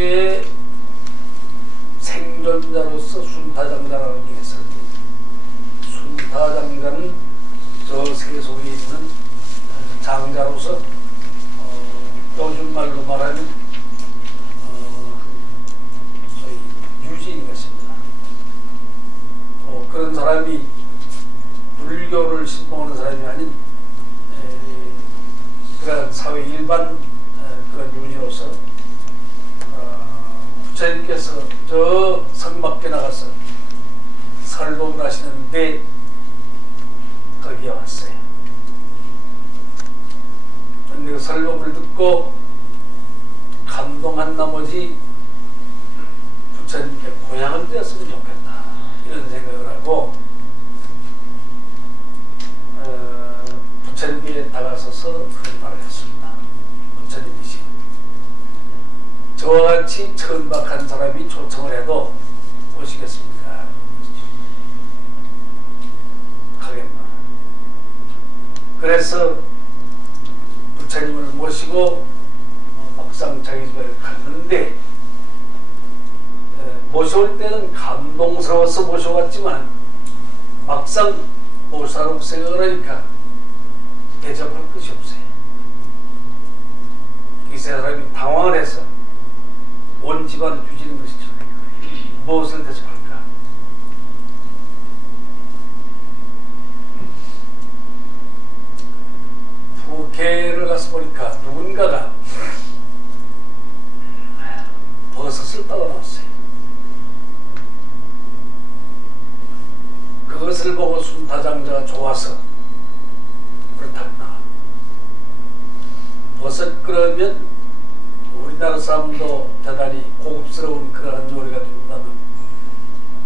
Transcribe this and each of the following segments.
시대의 생존자로서 순타장자라고 얘기했어요. 순타장자는 저 세계 속에 있는 장자로서 요즘 말로 말하면 소위 유지인 것입니다. 그런 사람이 불교를 신봉하는 사람이 아닌 그런 사회 일반 그런 유지로서 부처님께서 저 성 밖에 나가서 설법을 하시는데 거기에 왔어요. 그런데 그 설법을 듣고 감동한 나머지 부처님께 고향을 되었으면 좋겠다 이런 생각을 하고 부처님께 다가서서 그런 말을 했습니다. 부처님이시 저와 같이 천박한 사람이 초청을 해도 오시겠습니까? 가겠나. 그래서 부처님을 모시고 막상 자기 집에 갔는데 모셔올 때는 감동스러워서 모셔왔지만 막상 모시라고 생각을 하니까 대접할 것이 없어요. 이 사람이 당황을 해서 온 집안을 뒤지는 것이죠. 무엇을 대접할까? 부캐를 가서 보니까 누군가가 버섯을 떠나왔어요. 그것을 보고 순타장자가 좋아서 그렇답니다. 버섯 그러면 우리나라 사람도 대단히 고급스러운 그러한 요리가 된다면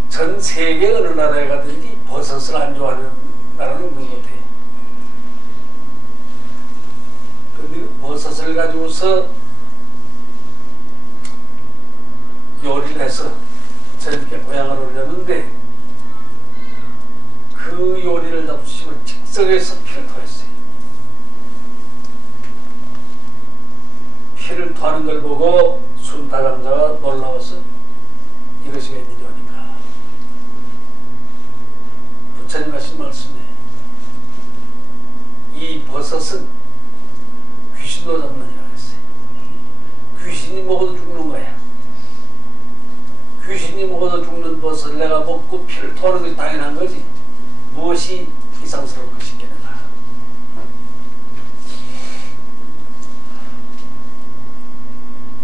전 세계 어느 나라에 가든지 버섯을 안 좋아하는 나라는 없는 것 같아요. 그런데 버섯을 가지고서 요리를 해서 저렇게 고향을 올렸는데 그 요리를 잡수시면 즉석에서 피를 토했어요. 피를 토하는 걸 보고 순타장자가 놀라워서 이것이 웬일이 오니까 부처님 하신 말씀에 이 버섯은 귀신도 잡느니라 했어요. 귀신이 먹어도 죽는 거야. 귀신이 먹어도 죽는 버섯을 내가 먹고 피를 토하는 것이 당연한 거지. 무엇이 이상스러울 것이겠는가.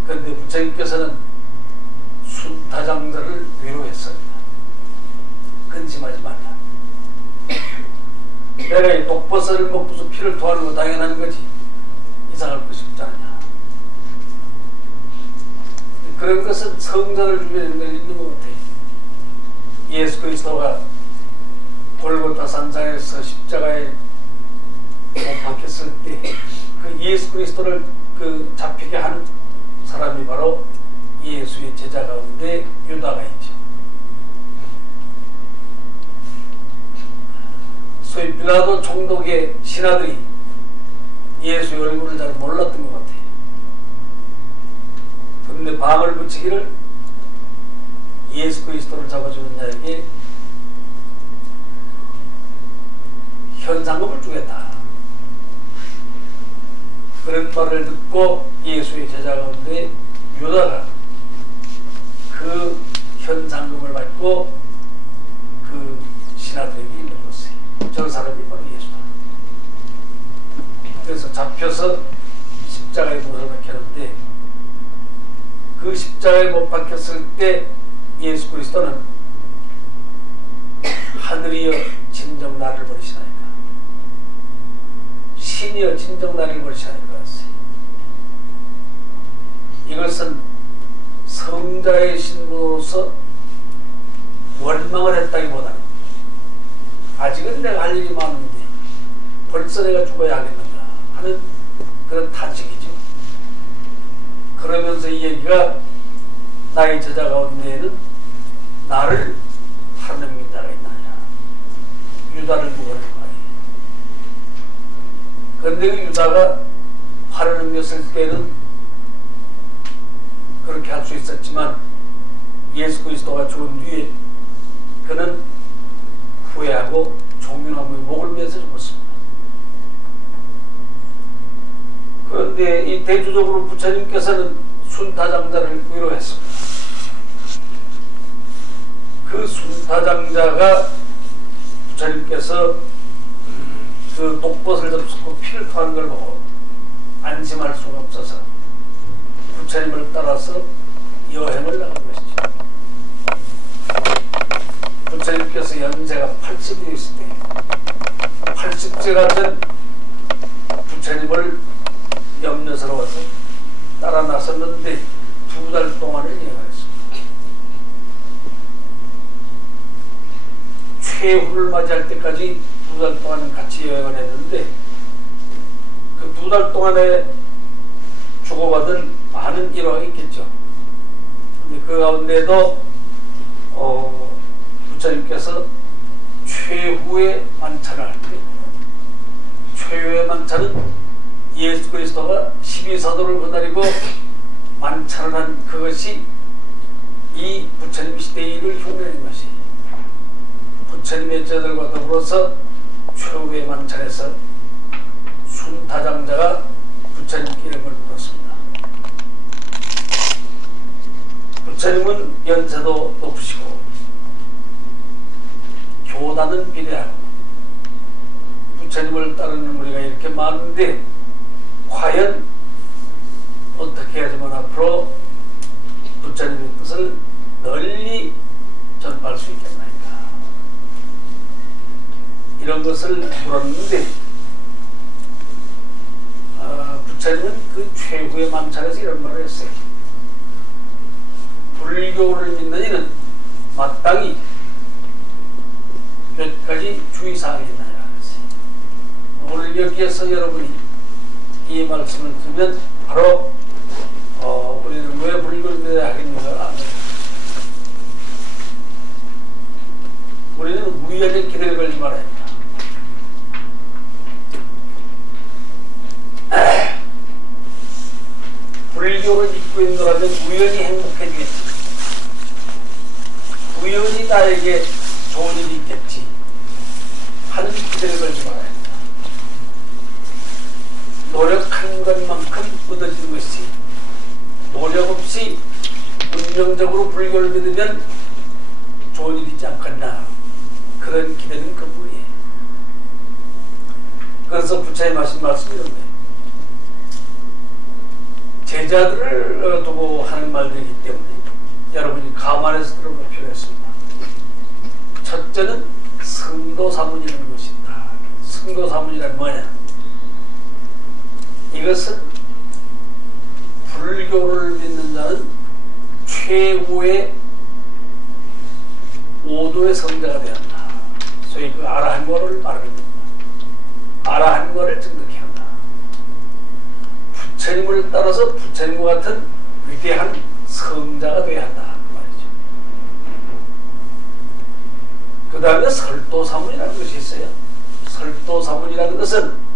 그런데 부처님께서는 순타장자를 위로했습니다. 근심하지 말라. 내가 이 독버섯을 먹고서 피를 토하는 거 당연한 거지. 이상할 것이 없지 않냐. 그런 것은 성전을 주변에 있는 것 같아요. 예수 그리스도가 골고타 산상에서 십자가에 못 박혔을 때 그 예수 그리스도를 그 잡히게 한 사람이 바로 예수의 제자 가운데 유다가 있죠. 소위 빌라도 총독의 신하들이 예수의 얼굴을 잘 몰랐던 것 같아요. 그런데 방을 붙이기를 예수 그리스도를 잡아주는 자에게 현상금을 주겠다. 그런 말을 듣고 예수의 제자 가운데 유다가 그 현상금을 받고 그 신하들에게 일렀어요. 저 사람이 바로 예수다. 그래서 잡혀서 십자가에 못 박혔는데 그 십자가에 못 박혔을 때 예수 그리스도는 하늘이여 진정 나를 버리시나이까, 신이여 진정 나를 버리시나이까 했어요. 이것은 성자의 신부로서 원망을 했다기보다는 아직은 내가 할 일이 많은데 벌써 내가 죽어야 하겠는가 하는 그런 탄식이죠. 그러면서 이 얘기가 나의 제자 가운데에는 나를 하는 자가 있느냐, 유다를 구원할 거야. 그런데 그 유다가 팔을 넘겼을 때는 그렇게 할 수 있었지만 예수 그리스도가 죽은 뒤에 그는 후회하고 종려나무에 목을 매서 죽었습니다. 그런데 이 대주적으로 부처님께서는 순타장자를 위로했습니다. 그 순타장자가 부처님께서 그 독벗을 접수고 피를 토하는 걸 보고 안심할 수가 없어서 부처님을 따라서 여행을 나간 것이죠. 부처님께서 연세가 80이 있을 때 80세가 된 부처님을 염려스러워서 따라 나섰는데 2달 동안을 여행했습니다. 최후를 맞이할 때까지 2달 동안 같이 여행을 했는데 그 2달 동안에 주고받은 많은 일화가 있겠죠. 근데 그 가운데도 부처님께서 최후의 만찬을 할 때 최후의 만찬은 예수 그리스도가 12사도를 거느리고 만찬을 한 그것이 이 부처님 시대의 일을 흉내낸 것이 부처님의 제자들과 더불어서 최후의 만찬에서 순타장자가 부처님께 이름을 불렀습니다. 부처님은 연세도 높으시고 교단은 비례하고 부처님을 따르는 우리가 이렇게 많은데 과연 어떻게 해야지만 앞으로 부처님의 뜻을 널리 전파할 수 있겠나이까 이런 것을 물었는데 부처님은 그 최후의 만찬에서 이런 말을 했어요. 불교를 믿는 이는 마땅히 몇 가지 주의사항이 있나요? 오늘 여기에서 여러분이 이 말씀을 들으면 바로 우리는 왜 불교를 믿어야 하겠는가? 우리는 우연의 기대를 걸지 말아야 합니다. 불교를 믿고 있노라면 우연히 행복해지겠지. 우연히 나에게 좋은 일이 있겠지 하는 기대를 걸지 말아야 합니다. 노력한 것만큼 얻어지는 것이 노력 없이 운명적으로 불교를 믿으면 좋은 일이 있지 않겠나 그런 기대는 그뿐이에요. 그래서 부처님 하신 말씀이 이런 거예요. 제자들을 두고 하는 말들이기 때문에 여러분이 감안해서 들어볼 필요가 있습니다. 첫째는 승도사문이라는 것이 있다. 승도사문이란 뭐냐? 이것은 불교를 믿는 자는 최고의 5도의 성자가 되었다. 소위 그 아라한거를 말하는 겁니다. 아라한거를 증득해야 한다. 부처님을 따라서 부처님과 같은 위대한 성자가 되어야 한다. 그 말이죠. 그 다음에 설도사문이라는 것이 있어요. 설도사문이라는 것은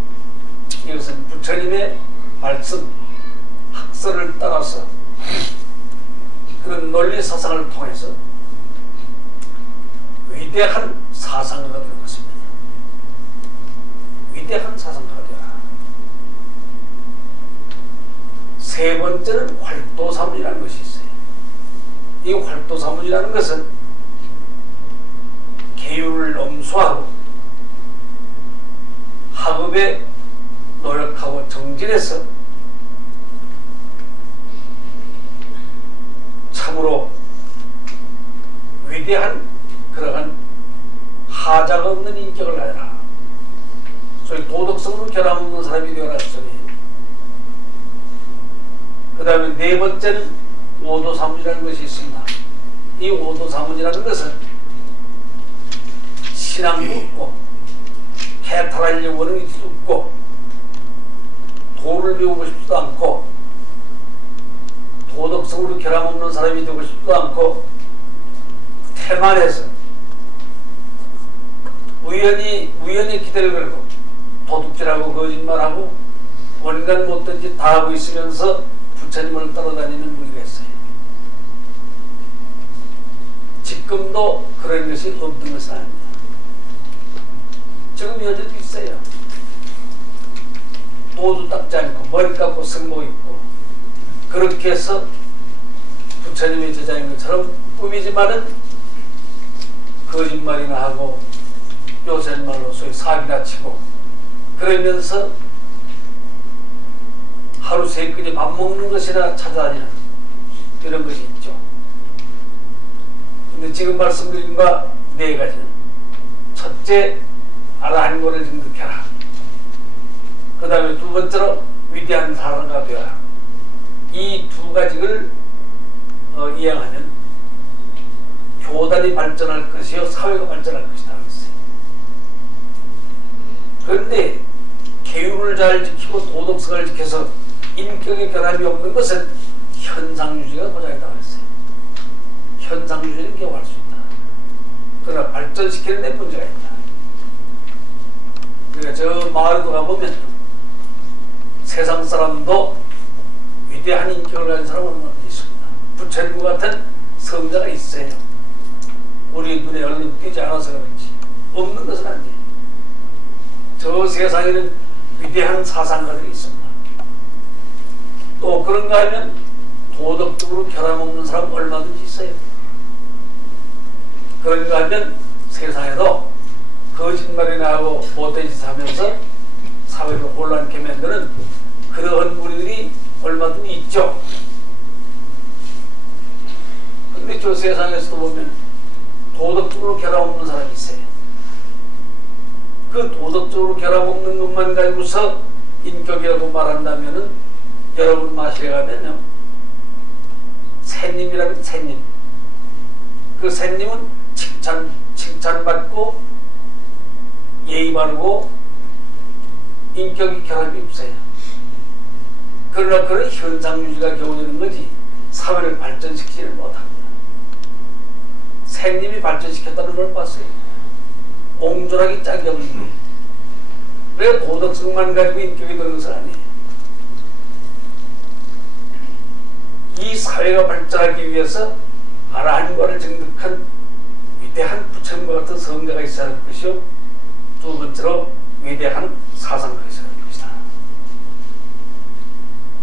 이것은 부처님의 말씀, 학설을 따라서 그런 논리 사상을 통해서 위대한 사상가가 되는 것입니다. 위대한 사상가가 되어라. 세 번째는 활도사문이라는 것이 있어요. 이 활도사문이라는 것은 계율을 엄수하고 학업에 노력하고 정진해서 참으로 위대한 그러한 하자가 없는 인격을 가져라. 소위 도덕성으로 결함 없는 사람이 되어라. 그 다음에 네 번째는 오도사문이라는 것이 있습니다. 이 오도사문이라는 것은 신앙도 없고 해탈하려고 하는 의지도 없고 도를 배우고 싶지도 않고 도덕성으로 결함 없는 사람이 되고 싶지도 않고 태만해서 우연히 기대를 걸고 도둑질하고 거짓말하고 온갖 못된 짓 다 하고 있으면서 부처님을 따라다니는 무리가 있어요. 지금도 그런 것이 없는 것은 아닙니다. 지금 여자도 있어요. 도도 닦지 않고 머리 감고 승복 입고 그렇게 해서 부처님의 제자인 것처럼 꾸미지만은 거짓말이나 하고 요새 말로 소위 사기나 치고 그러면서 하루 세 끼니 밥 먹는 것이나 찾아다니는 이런 것이 있죠. 근데 지금 말씀드린 바 네 가지는 첫째, 아라한거를 증득해라. 그 다음에 두 번째로 위대한 사람가 되어라. 이 두 가지를 이행하면 교단이 발전할 것이요 사회가 발전할 것이다 그랬어요. 그런데 계율을 잘 지키고 도덕성을 지켜서 인격의 결함이 없는 것은 현상유지가 고장이다 그랬어요. 현상유지는 개발할 수 있다. 그러나 발전시키는 데 문제가 있다. 그러니까 저 마을도 가보면 세상 사람도 위대한 인격을 가진 사람은 얼마나 있습니다. 부처님과 같은 성자가 있어요. 우리 눈에 얼른 띄지 않아서 그런지 없는 것은 아니에요. 저 세상에는 위대한 사상가들이 있습니다. 또 그런가 하면 도덕적으로 결함 없는 사람 얼마든지 있어요. 그런가 하면 세상에도 거짓말이나 하고 못된 짓 하면서 사회를 혼란케 만드는 그러한 무리들이 얼마든지 있죠. 근데 저 세상에서도 보면 도덕적으로 결함 없는 사람이 있어요. 그 도덕적으로 결함 없는 것만 가지고서 인격이라고 말한다면은 여러분 마실에 가면요. 샌님이라면 샌님. 그 샌님은 칭찬받고 예의 바르고 인격이 결함이 없어요. 그러나 그런 현상 유지가 겨우 되는 거지 사회를 발전시키지를 못합니다. 샌님이 발전시켰다는 걸 봤어요. 옹졸하기 짝이 없는 거예요. 왜 도덕성만 가지고 인격이 되는 것은 아니에요. 이 사회가 발전하기 위해서 아라한과를 증득한 위대한 부처님과 같은 성자가 있어야 할 것이요. 두 번째로 위대한 사상가가 있어야 할 것이다.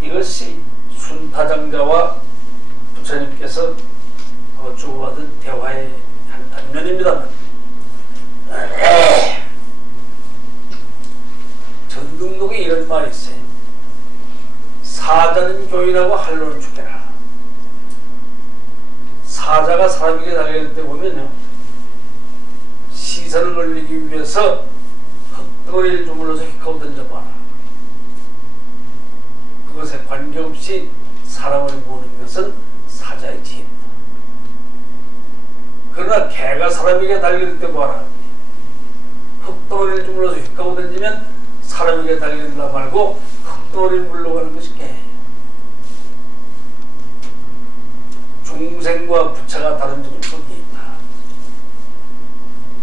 이것이 순타장자와 부처님께서 주고받은 대화의 한 단면입니다만 전등록에 이런 말이 있어요. 사자는 교인하고 한론을 죽여라. 사자가 사람에게 달려갈 때 보면요. 시선을 올리기 위해서 흙덩어리를 주물러서 휙하고 던져봐라. 그것에 관계없이 사람을 보는 것은 사자의 지혜입니다. 그러나 개가 사람에게 달릴 때 봐라. 흙덩어리를 주물러서 휙하고 던지면 사람에게 달린다 말고 흙덩어리를 물러가는 것이 개예요. 중생과 부처가 다른 점은 거기에 있다.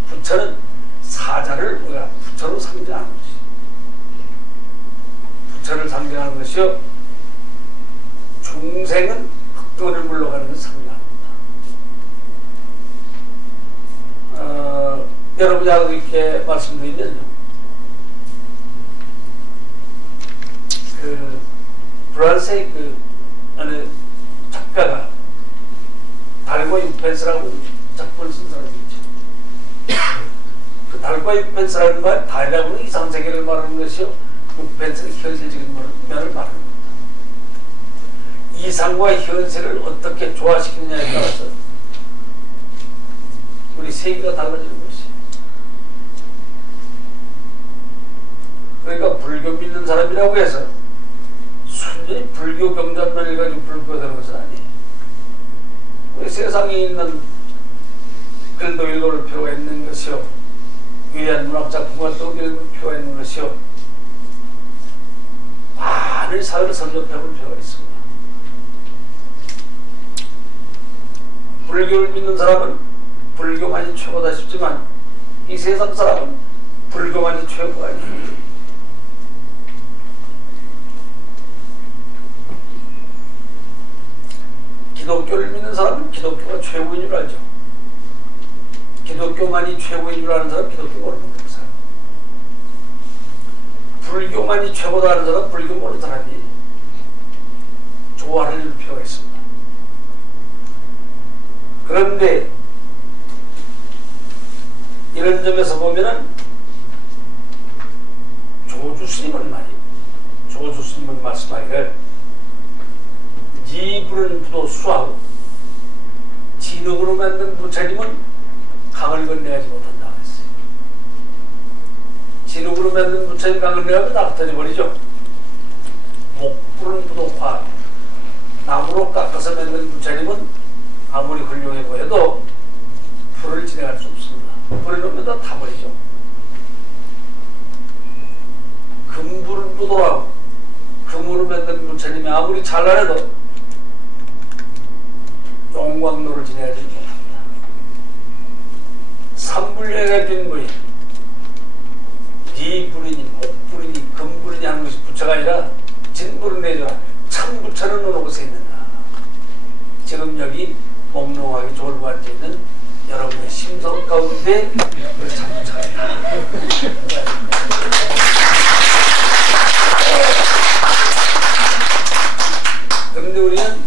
부처는 사자를 우리가 부처로 상징하는 것이 부처를 상징하는 것이요. 중생은 흙덩어리를 물러가는 것을 상징합니다. 여러분이 알고 이렇게 말씀드리면요. 그 프랑스의 그 어느 작가가 달과 육펜스라고 작품을 쓴 사람이 있죠. 그 달과 육펜스라는 말, 달이라고는 이상세계를 말하는 것이요. 육펜스는 현실적인 면을 말하는 겁니다. 이상과 현실을 어떻게 조화시키느냐에 따라서 우리 세계가 달라지는 것이. 그러니까 불교 믿는 사람이라고 해서 순전히 불교 경전만을 가지고 불교가 되는 것은 아니에요. 우리 세상에 있는 글도 읽을 필요가 있는 것이요. 위대한 문학작품과 또 읽을 필요가 있는 것이요. 많은 사회를 선접해볼 필요가 있습니다. 불교를 믿는 사람은 불교만이 최고다 싶지만 이 세상 사람은 불교만이 최고가 아니에요. 기독교를 믿는 사람은 기독교가 최고인 줄 알죠. 기독교만이 최고인 줄 아는 사람 기독교 모르는 사람, 불교만이 최고다 하는 사람 불교 모르는 사람이 조화를 이룰 필요가 있습니다. 그런데 이런 점에서 보면은 조주스님은 말이에요. 조주스님은 말씀하기를 니부른 부도 수하고 진흙으로 만든 부처님은 강을 건너가지 못한다고 했어요. 진흙으로 만든 부처님 강을 건너가면 다 흩어져 버리죠. 목부른 부도 화하고 나무로 깎아서 만든 부처님은 아무리 훌륭해 보여도 불을 지나갈 수 없습니다. 불을 놓으면 다 타버리죠. 금부른 부도하고 금으로 만든 부처님이 아무리 잘나해도 용광로를 지내야지 못합니다. 삼불회가 된 거예요. 니불이니 목불이니 금불이니 하는 것이 부처가 아니라 진불을 내줘라. 참부처는 어느 곳에 있는가. 지금 여기 몽롱하게 졸고 앉아있는 여러분의 심성 가운데 그 참부처가 있다. 그런데 우리는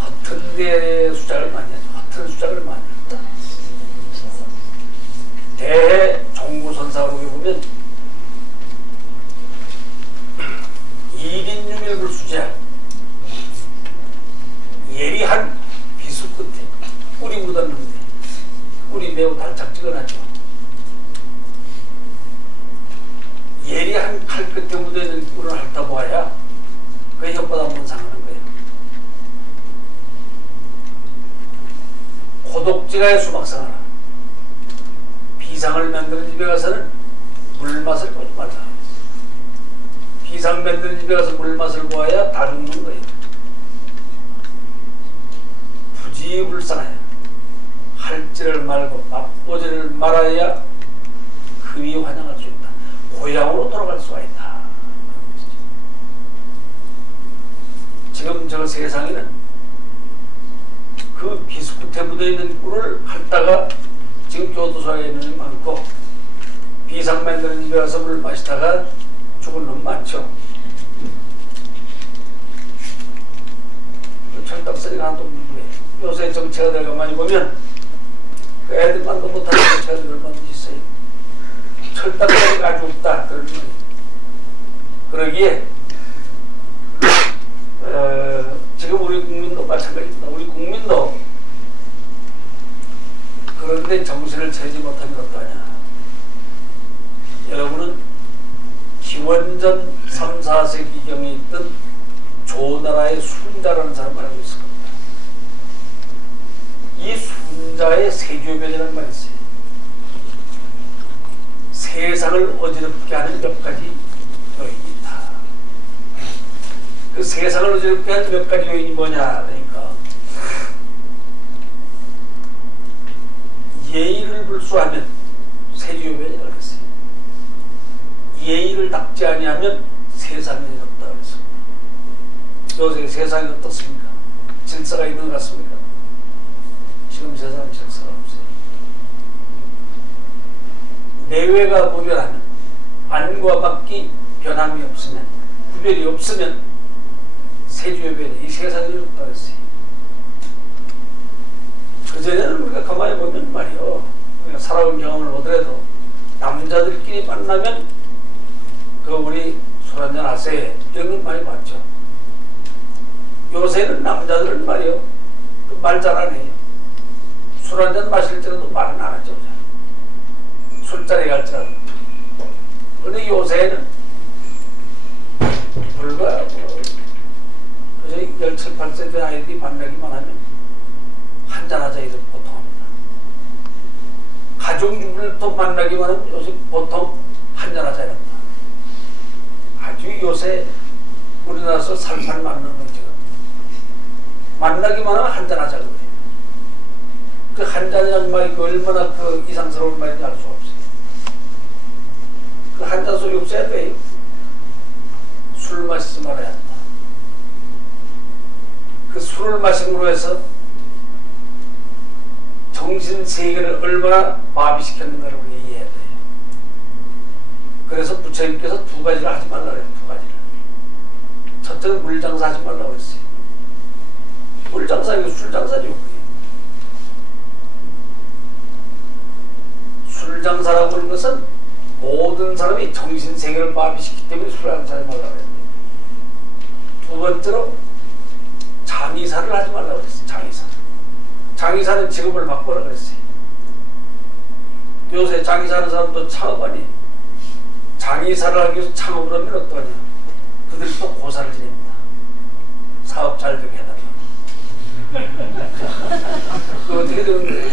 허튼 데 수작을 많이 하죠. 허튼 수작을 많이 합니다. 대해 종고선사록에 보면 1인 유밀을 수제하고 예리한 비수 끝에 꿀이 묻었는데 꿀이 매우 달짝지근하죠. 예리한 칼 끝에 묻어있는 꿀을 핥아보아야 그 혓바닥 한번 상하는 거예요. 고독지가의 수박상하나 비상을 만드는 집에 가서는 물맛을 보지 말라. 비상 만드는 집에 가서 물맛을 보아야 다 죽는 거예요. 부지불상하여 할지를 말고 맛보지를 말아야 금이 환영할 수 있다. 고향으로 돌아갈 수가 있다. 지금 저 세상에는 그 비스쿠트에 묻어있는 꿀을 핥다가 지금 교도소에 있는 놈이 많고 비상 만드는 집에 가서 물 마시다가 죽은 놈 많죠. 그 철딱서리가 하나도 없는 거예요. 요새 정치가들 가만히 보면 그 애들만도 못하는 정치가들 얼마든지 있어요. 철딱서리가 아주 없다 그러는 거예요. 그러기에 지금 우리 국민도 마찬가지입니다. 우리 국민도 그런데 정신을 차리지 못하면 어떠냐. 여러분은 기원전 3, 4세기경에 있던 조나라의 순자라는 사람을 알고 있을 겁니다. 이 순자의 세교변이라는 말이 있어요. 세상을 어지럽게 하는 몇 가지 요인이 있다. 그 세상을 어지럽게 하는 몇 가지 요인이 뭐냐 그러니까 예의를 불수하면 세교변이라고 했어요. 예의를 닦지 아니하면 세상이 없다 그랬습니다. 요새 세상이 어떻습니까? 질서가 있는 것 같습니까? 지금 세상은 질서가 없어요. 내외가 구별하면 안과 밖이 변함이 없으면 구별이 없으면 세주변이 이 세상이 없다 그랬어요. 그전에는 우리가 가만히 보면 말이요, 우리가 살아온 경험을 보더라도 남자들끼리 만나면 그 우리 술 한잔 하세요 이런 걸 많이 봤죠. 요새는 남자들은 말이요 말 잘 안 해요. 술 한잔 마실 때도 말은 안 하죠. 술자리 갈지라도. 그런데 요새는 불과 뭐 17, 18세 된 아이들이 만나기만 하면 한잔하자 이렇게 보통 합니다. 가족들도 만나기만 하면 요새 보통 한잔하자 이럽니다. 아주 요새 우리나라에서 살살 맞는 거죠. 만나기만 하면 한잔하자고 해요. 그 한잔이라는 말이 그 얼마나 그 이상스러운 말인지 알 수가 없어요. 그 한잔 소리 없어야 돼요. 술 마시지 말아야 한다. 그 술을 마심으로 해서 정신 세계를 얼마나 마비시켰는가를 우리가 이해해야 돼요. 그래서 부처님께서 두 가지를 하지 말라고 해요. 두 가지를. 첫째는 물장사 하지 말라고 했어요. 물장사 이거 술장사죠. 술장사라고 하는 것은 모든 사람이 정신 세계를 마비시키기 때문에 술장사 하지 말라고 했는데, 두 번째로 장의사를 하지 말라고 했어요. 장의사. 장의사는 직업을 바꾸라 그랬어요. 요새 장의사 하는 사람도 창업하니 장의사를 하기 위해서 창업을 하면 어떠냐. 그들이 또 고사를 지냅니다. 사업 잘 되게 해달라. 그 어떻게 되는데?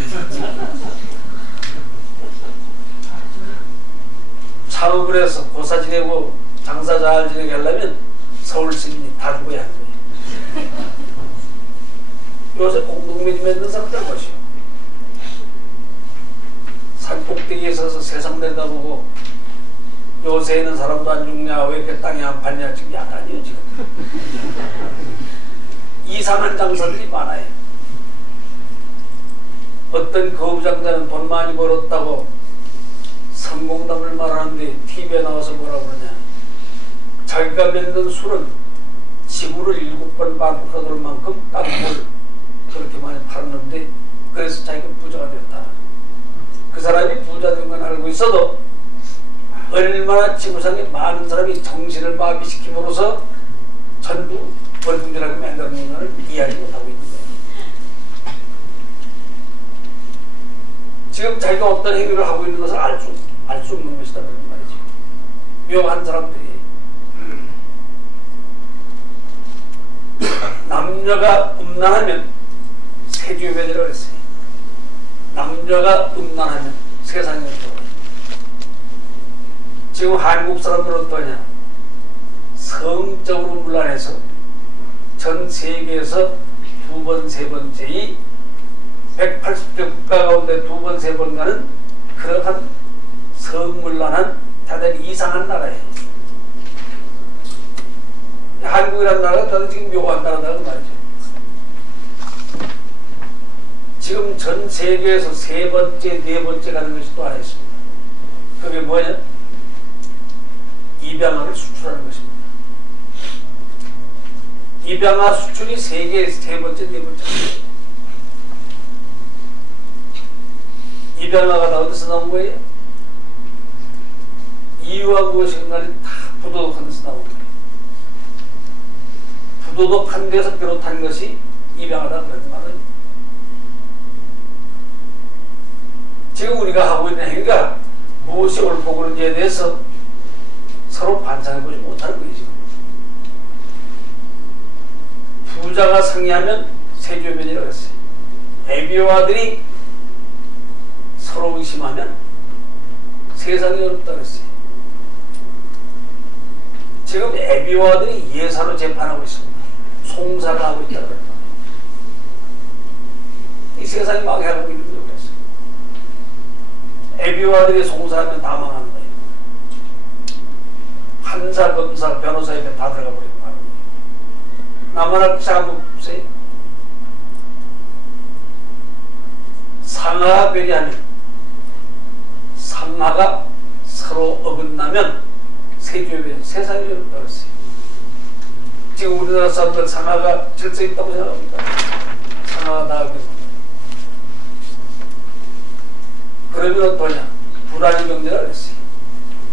창업을 해서 고사 지내고 장사 잘 지내게 하려면 서울 시민이 다 죽어야 하는 거예요. 요새 공동묘지 맺는 사람들 보시오. 산 꼭대기에 서서 세상 내다보고 요새는 사람도 안 죽냐, 왜 이렇게 땅이 안 팔냐, 지금 야단이에요 지금. 이상한 장사들이 많아요. 어떤 거부장자는 돈 많이 벌었다고 성공담을 말하는데 TV에 나와서 뭐라고 그러냐. 자기가 만든 술은 지구를 7번 반복하도록 만큼 땅을 그렇게 많이 팔았는데 그래서 자기가 부자가 됐다. 그 사람이 부자 된 건 알고 있어도 얼마나 지구상에 많은 사람이 정신을 마비시킴으로써 전부 벌금질하게 만들었는가를 이해하지 못하고 있는 거예요. 지금 자기가 어떤 행위를 하고 있는 것을 알 수 없는 것이다 그런 말이죠. 묘한 사람들이 남녀가 음란하면 세죄배제라고 했어요. 남녀가 음란하면 세상에 들어와요. 지금 한국 사람들은 어떠냐. 성적으로 문란해서 전 세계에서 두 번, 세 번째이 180개 국가 가운데 두 번, 세 번 가는 그러한 성문란한 대단히 이상한 나라예요. 한국이라는 나라가 다들 지금 묘한 나라다고 말이죠. 지금 전 세계에서 세 번째, 네 번째 가는 것이 또 하나 있습니다. 그게 뭐냐? 입양아를 수출하는 것입니다. 입양아 수출이 세계에 세 번째, 네 번째. 입양아가 다 어디서 나온 거예요? 이유가 무엇인가는 다 부도덕한 데서 나온 거예요. 부도덕한 데서 비롯한 것이 입양하다 그런 말은 지금 우리가 하고 있는 행위가 무엇이 옳고 그른지에 대해서 서로 반성해보지 못하는 거예요. 지금. 부자가 상의하면 세죄면이라고 했어요. 애비와들이 서로 의심하면 세상이 어렵다고 했어요. 지금 애비와들이 예사로 재판하고 있습니다. 송사를 하고 있다고 그랬다. 이 세상이 망해가고 있는 거예요. 그래서 애비와들이 송사하면 다 망하는 거예요. 판사, 검사, 변호사 입에 다 들어가 버리고 마는 거예요. 나만할 자 한번 보세요. 상하가 괴리하면 상하가 서로 어긋나면 세죄면 세상이 어렵다고 했어요. 지금 우리나라 사람들 상하가 질서 있다고 생각합니다. 상하가 나아가는 그러면 어떠냐? 불안이 경제라 그랬어요.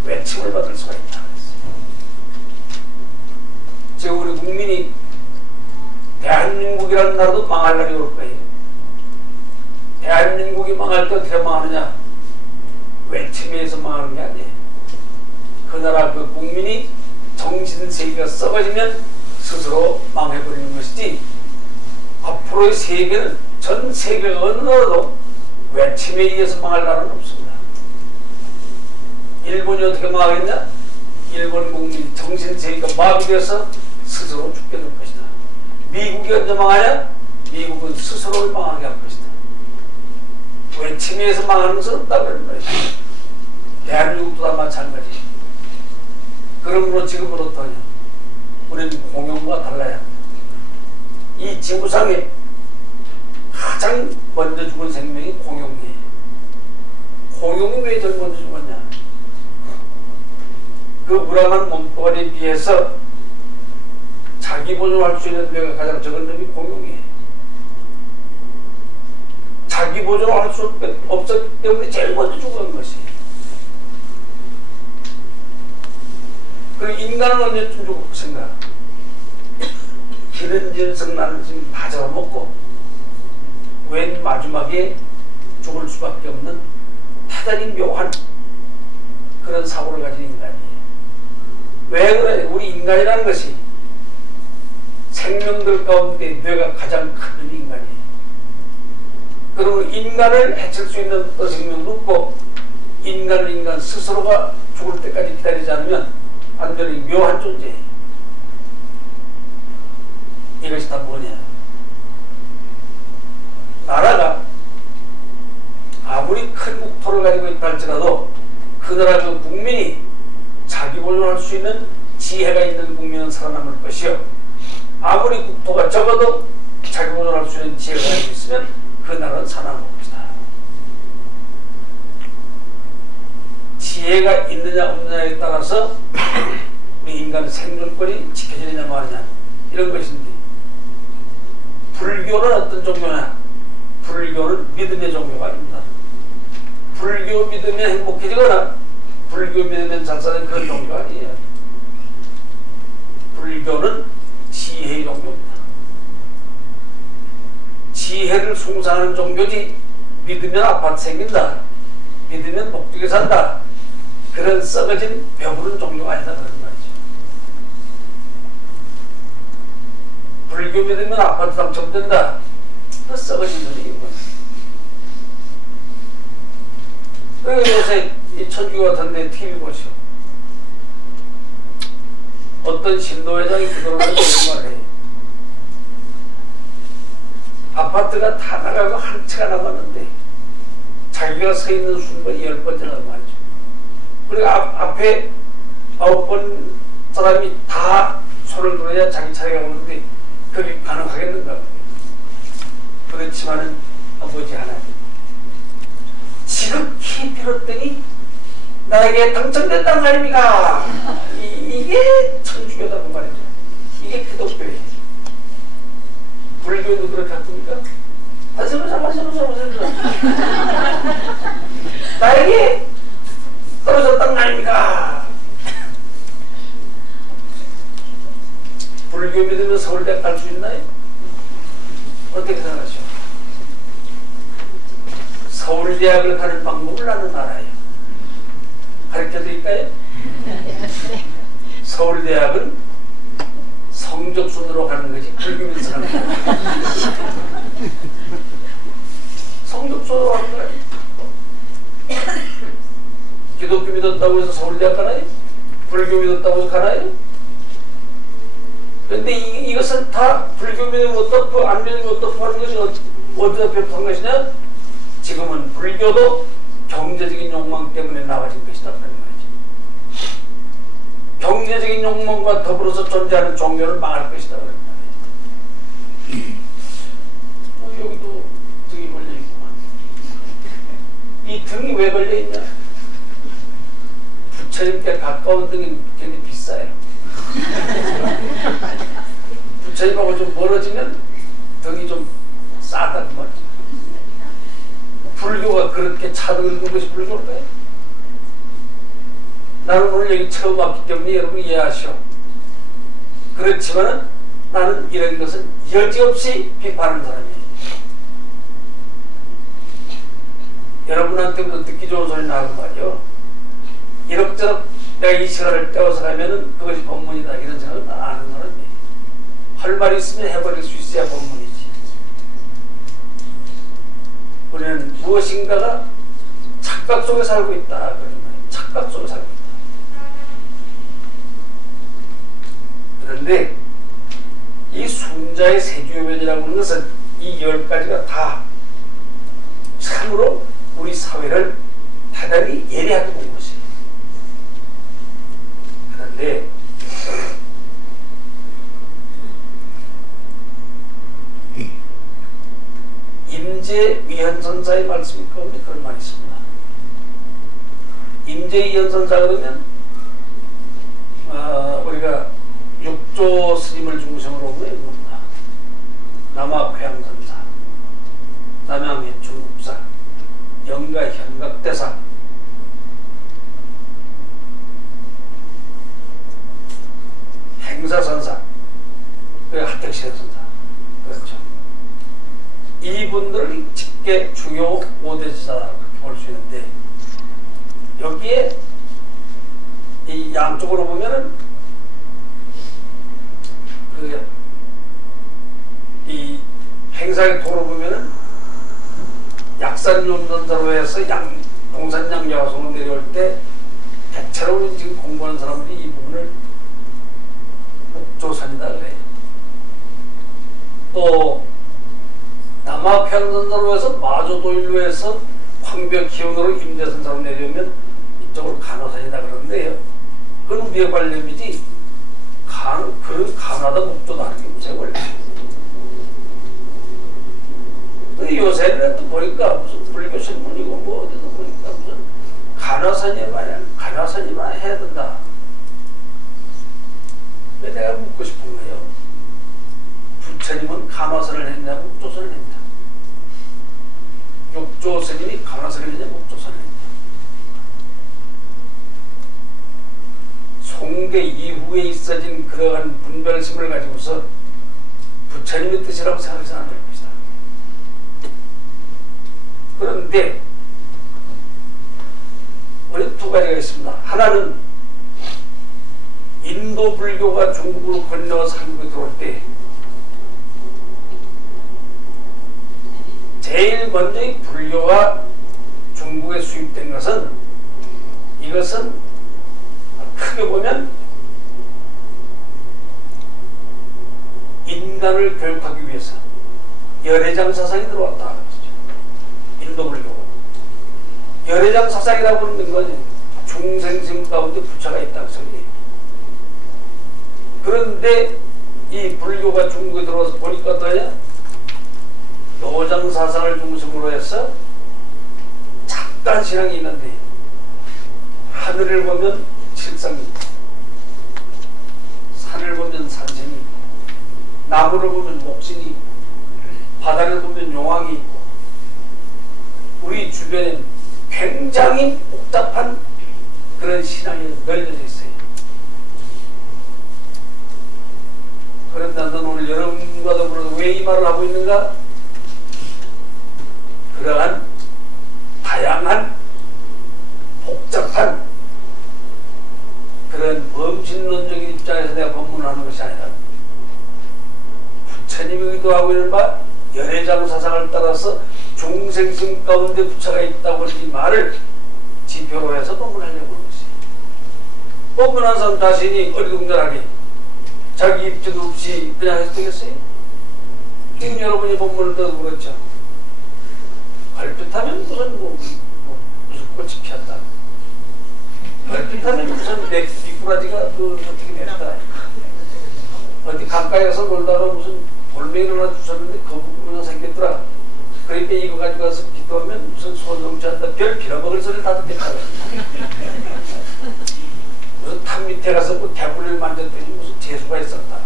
외침을 받을 수가 있다 그랬어요. 지금 우리 국민이 대한민국이라는 나라도 망할 날이 올 거예요. 대한민국이 망할 때 어떻게 망하느냐? 외침에 의해서 망하는 게 아니에요. 그 나라 그 국민이 정신세계가 썩어지면 스스로 망해버리는 것이지 앞으로의 세계는 전 세계가 어느 나라도 외침에 의해서 망할 나라는 없습니다. 일본이 어떻게 망하겠냐? 일본 국민 정신세계가 마비되어서 스스로 죽게 될 것이다. 미국이 언제 망하냐? 미국은 스스로를 망하게 할 것이다. 외침에 의해서 망하는 것은 없다고 그러는 거예요. 대한민국도 다 마찬가지. 그러므로 지금은 어떠냐? 우리는 공용과 달라야 합니다. 이 지구상에 가장 먼저 죽은 생명이 공룡이에요. 공룡이 왜 제일 먼저 죽었냐? 그 무람한 몸뚱아리에 비해서 자기 보존할 수 있는 뇌가 가장 적은 놈이 공룡이에요. 자기 보존할 수 없었기 때문에 제일 먼저 죽은 것이. 그리고 인간은 언제쯤 죽을 것인가? 기른 진성 나는 지금 다 잡아먹고 웬 마지막에 죽을 수밖에 없는 대단히 묘한 그런 사고를 가진 인간이에요. 왜 그래? 우리 인간이라는 것이 생명들 가운데 뇌가 가장 큰 인간이에요. 그러면 인간을 해칠 수 있는 어떤 생명도 없고 인간 스스로가 죽을 때까지 기다리지 않으면 안 되는 묘한 존재예요. 이것이 다 뭐냐? 나라가 아무리 큰 국토를 가지고 있다 할지라도 그 나라 그 국민이 자기 보존할 수 있는 지혜가 있는 국민은 살아남을 것이요, 아무리 국토가 적어도 자기 보존할 수 있는 지혜가 가지고 있으면 그 나라는 살아남을 것이다. 지혜가 있느냐 없느냐에 따라서 우리 인간의 생존권이 지켜지느냐 마느냐 이런 것인데, 불교는 어떤 종교냐? 불교는 믿음의 종교가 아닙니다. 불교 믿으면 행복해지거나 불교 믿으면 잘 사는 그런 종교가 아니에요. 불교는 지혜의 종교입니다. 지혜를 숭상하는 종교지, 믿으면 아파트 생긴다, 믿으면 목적에 산다, 그런 썩어진 배부른 종교가 아니다 그런 말이죠. 불교 믿으면 아파트 당첨된다, 그 썩어진 소리이고. 그리고 요새 이 천주교 같은데 TV 보시오. 어떤 신도회장이 기도를 하고 이런 말을 해요. 아파트가 다 나가고 한 채가 남았는데 자기가 서 있는 순번이 10번째라는 말이죠. 그리고 앞에 9번 사람이 다 손을 들어야 자기 차례가 오는데 그게 가능하겠는가? 그렇지만은 아버지 하나님, 지극히 빌었더니 나에게 당첨됐단 말입니까? 이게 천주교다는 말이죠. 이게 기독교예요. 불교도 그렇게 할 겁니까? 하세보자. 나에게 떨어졌단 말입니까? 불교 믿으면 서울대 갈 수 있나요? 어떻게 생각하시오? 서울대학을 가는 방법을 나는 알아요. 가르쳐 드릴까요? 서울대학은 성적순으로 가는 거지 불교 믿는 사람은 성적순으로 가는 거예요. 기독교 믿었다고 해서 서울대학 가나요? 불교 믿었다고 해서 가나요? 그런데 이것은 다 불교 믿으면 어떻고 안 믿으면 어떻고 하는 것이 어디다 비롯한 것이냐? 지금은 불교도 경제적인 욕망 때문에 나와진 것이다 그런 말이죠. 경제적인 욕망과 더불어서 존재하는 종교는 망할 것이다 그런 말이에요. 여기도 등이 걸려있구만. 이 등이 왜 걸려있냐? 부처님께 가까운 등이 굉장히 비싸요. 부처님하고 좀 멀어지면 등이 좀 싸다 그 말이죠. 불교가 그렇게 차등을 것이 불교일까요? 나는 오늘 여기 처음 왔기 때문에 여러분 이해하시오. 그렇지만은 나는 이런 것은 여지없이 비판하는 사람이에요. 여러분한테부터 듣기 좋은 소리 나고 말이요. 이럭저럭 내가 이 시간을 떼어서 가면은 그것이 법문이다 이런 생각을 안 하는 사람이에요. 할 말이 있으면 해버릴 수 있어야 법문이지. 우리는 무엇인가가 착각 속에 살고 있다 그런 말이에요. 착각 속에 살고 있다. 그런데 이 순자의 세주요변이라고 하는 것은 이 10가지가 다 참으로 우리 사회를 대단히 예리하게 본 것이에요. 그런데 임재위헌선사의 말씀이 가운데 그런 말이 있습니다. 임재위헌선사 그러면 우리가 육조 스님을 중심으로 보면 이겁니다. 남화쾌양선사, 남양해충국사, 영가현각대사, 행사선사, 하택시선사, 그렇죠. 이분들을 직계 중요 5대 지사라고 볼 수 있는데, 여기에 이 양쪽으로 보면은 이 행사의 도로 보면은 약산용전사로 해서 동산 양야성으로 내려올 때 대체로 지금 공부하는 사람들이 이 부분을 목조산이다 그래요. 또 남하평선사로 해서 마조도일로 해서 황벽 기온으로 임대선사로 내려오면 이쪽으로 간호산이다 그러는데요. 그건 우리의 관념이지 그런 간호하다 목조다 하는 게 무슨 관념이에요. 근데 요새는 또 보니까 무슨 불교 신문이고 뭐 어디서 보니까 무슨 간호사님만 해야 된다. 왜 내가 묻고 싶은 거예요. 부처님은 간호사를 했냐 목조선을 했냐. 육조스님이 간호사를 했냐 목조선을 했냐. 송대 이후에 있어진 그러한 분별심을 가지고서 부처님의 뜻이라고 생각해서는 안 될 것이다. 그런데 우리 두 가지가 있습니다. 하나는 인도 불교가 중국으로 건너와서 한국에 들어올 때 제일 먼저 이 불교가 중국에 수입된 것은 이것은 크게 보면 인간을 교육하기 위해서 열애장 사상이 들어왔다 하는 것이죠. 인도 불교. 열애장 사상이라고 하는 건 중생심 가운데 부처가 있다는 소리예요. 그런데 이 불교가 중국에 들어와서 보니까 또야 노장 사상을 중심으로 해서 작단 신앙이 있는데 하늘을 보면 칠성이, 산을 보면 산신이, 나무를 보면 목신이, 바다를 보면 용왕이 있고, 우리 주변에 굉장히 복잡한 그런 신앙이 널려져 있어요. 그런데 나는 오늘 여러분과 더불어 왜 이 말을 하고 있는가? 그러한 다양한 복잡한 그런 범신론적인 입장에서 내가 법문을 하는 것이 아니라 부처님이 의도하고 있는 바 열애장 사상을 따라서 중생심 가운데 부처가 있다고 하는 이 말을 지표로 해서 법문하려고 하는 것이에요. 법문한 사람 자신이 어리둥절하게 자기 입지도 없이 그냥 해도 되겠어요? 지금 여러분이 법문을 들어도 그렇죠. 얼핏하면 무슨 무슨 꽃이 피었다. 얼핏하면 무슨 미꾸라지가 어떻게 됐다. 어디 가까이에서 놀다가 무슨 돌멩이를 하나 주셨는데 거북이가 생겼더라. 그러니까 이거 가지고 가서 기도하면 무슨 소정치한다. 별 빌어먹을 소리를 다 듣겠다. 무슨 탑 밑에 가서 뭐 개불을 만졌더니 무슨 재수가 있었다.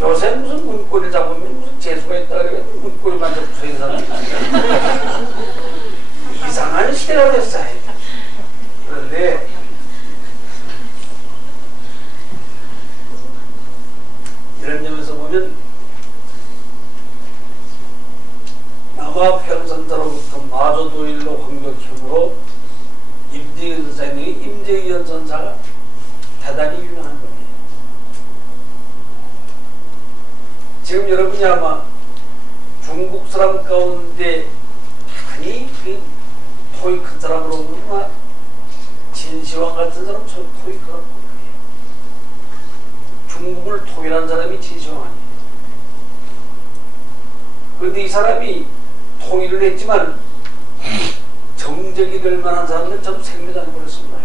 요새 무슨 문고리를 잡으면 무슨 재수가 있다 그래. 문고리 만져서 서 있는 사람이 이상한 시대가 됐어요. 그런데 이런 점에서 보면 남화평선사로부터 마조도일로 황교현으로 임재위헌 선사의 임재위헌 선사가 대단히 유명한 겁니다. 지금 여러분이 아마 중국 사람 가운데 대단히 그 토이 큰 사람으로 보면 진시황 같은 사람 저 토이 큰 거예요. 중국을 토일한 사람이 진시황 아니에요. 그런데 이 사람이 통일을 했지만 정적이 될 만한 사람은 좀 생매장해 버렸습니다.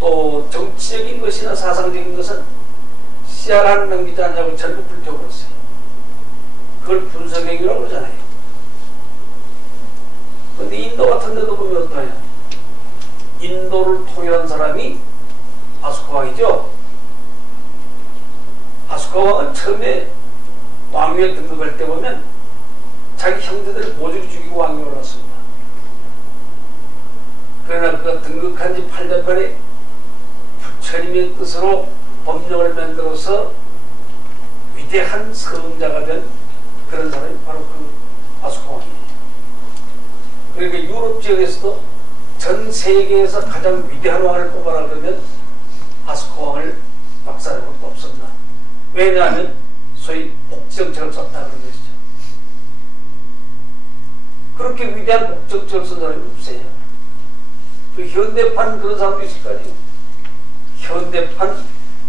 또 정치적인 것이나 사상적인 것은 씨알 하나 남기지 않냐고 전부 불태워버렸어요. 그걸 분석행위라고 그러잖아요. 근데 인도 같은 데도 보면 어떠냐. 인도를 통일한 사람이 아소카 왕이죠. 아소카 왕은 처음에 왕위에 등극할 때 보면 자기 형제들을 모조리 죽이고 왕위에 올랐습니다. 그러나 그가 등극한 지 8년 만에 부처님의 뜻으로 법령을 만들어서 위대한 성자가 된 그런 사람이 바로 그 아소카 왕이에요. 그러니까 유럽 지역에서도 전 세계에서 가장 위대한 왕을 뽑아라 그러면 아소카 왕을 박살내고 또 없습니다. 왜냐하면 소위 복지정책을 썼다 그런 것이죠. 그렇게 위대한 복지정책을 쓴 사람이 없어요. 그 현대판 그런 사람도 있을 거 아니에요. 현대판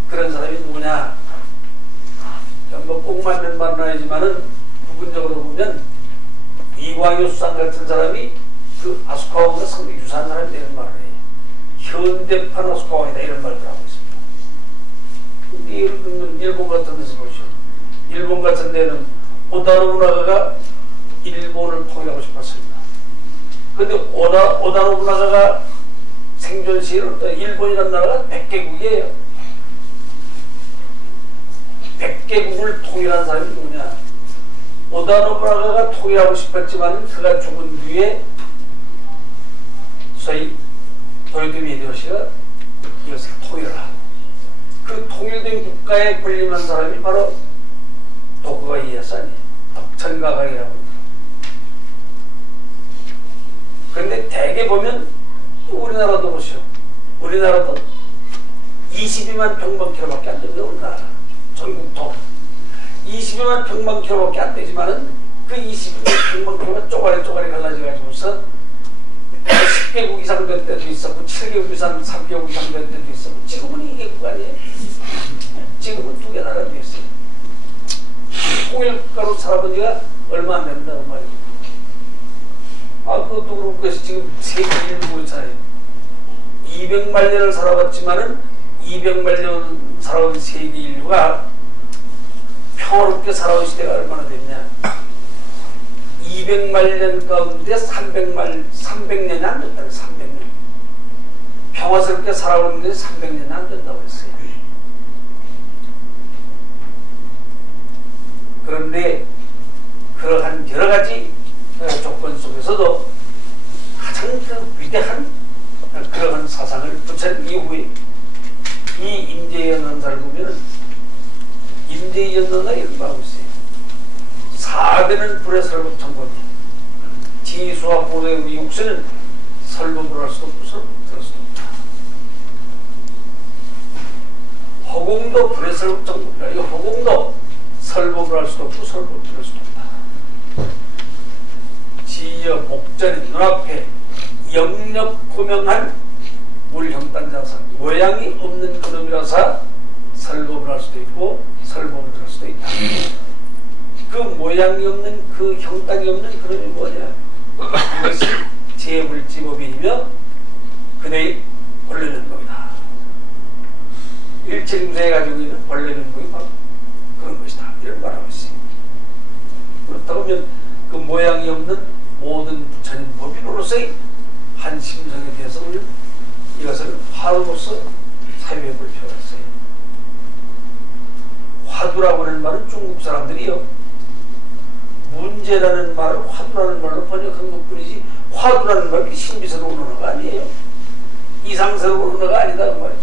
그런 사람이 누구냐? 뭐 꼭 맞는 말은 아니지만은 부분적으로 보면 이광효 수상 같은 사람이 그 아소카 왕과 상당히 유사한 사람이 되는 말을 해요. 현대판 아소카 왕이다 이런 말을 하고 있습니다. 근데 예를 들면 일본 같은 데서 보시오. 일본 같은 데는 오다 노부나가가 일본을 통일하고 싶었습니다. 근데 오다 노부나가가 생존 시에는 일본이라는 나라가 100개국이에요. 100개국을 통일한 사람이 누구냐? 오다 노부나가가 통일하고 싶었지만 그가 죽은 뒤에 소위 도요토미 히데요시가 이것을 통일을 하고 그 통일된 국가에 군림한 사람이 바로 도쿠가와 이에야스 아니에요. 덕천가가이라고. 그런데 대개 보면 우리나라도 보시오. 우리나라도 22만 평방킬로밖에 안 됩니다. 우리나라 전국토 22만 평방킬로밖에 안 되지만은 그 22만 평방킬로가 쪼가리 갈라져가지고서 10개국 이상 된 때도 있었고 7개국 이상, 3개국 이상 된 때도 있었고 지금은 2개국 아니에요. 지금은 2개 나라도 있어요. 통일국가로 살아본 지가 얼마 안 된다는 말이에요. 그것도 그렇고 해서 지금 세계 인구 차이 200만 년을 살아봤지만은 200만 년 살아온 세계 인류가 평화롭게 살아온 시대가 얼마나 됐냐? 200만 년 가운데 300년이 안 된다고. 300년 평화스럽게 살아오는 게 300년이 안 된다고 했어요. 그런데 그러한 여러 가지 조건 속에서도 가장 그 위대한 그러한 사상을 부처님 이후에 이 임재연원사를 보면은 임재연원사 이런 말 하고 있어요. 사대는 불의 설법천법이 지수와 보도의 우리 육신은 설법을 할 수도 없고 설법을 할 수도 없다. 허공도 불의 설법천법이라. 이 허공도 설법을 할 수도 없고 설법을 할 수도 없다. 지여 목전이 눈앞에 영력 고명한 물형단자사 모양이 없는 그놈이라서 설법을 할 수도 있고 설법을 할 수도 있다. 그 모양이 없는 그 형단이 없는 그놈이 뭐냐? 그것이 제물지법이며 그대의 원래면목이다. 일체중생이 가지고 있는 원래면목이 바로 그런 것이다. 이런 말하고 있어요. 그렇다고 하면 그 모양이 없는 모든 부처님 법인으로서의 한 심성에 대해서 우리는 이것을 화두로서 사유해 볼 필요가 있어요. 화두라고 하는 말은 중국 사람들이요. 문제라는 말을 화두라는 말로 번역한 것 뿐이지 화두라는 말이 신비스러운 언어가 아니에요. 이상스러운 언어가 아니다 그 말이죠.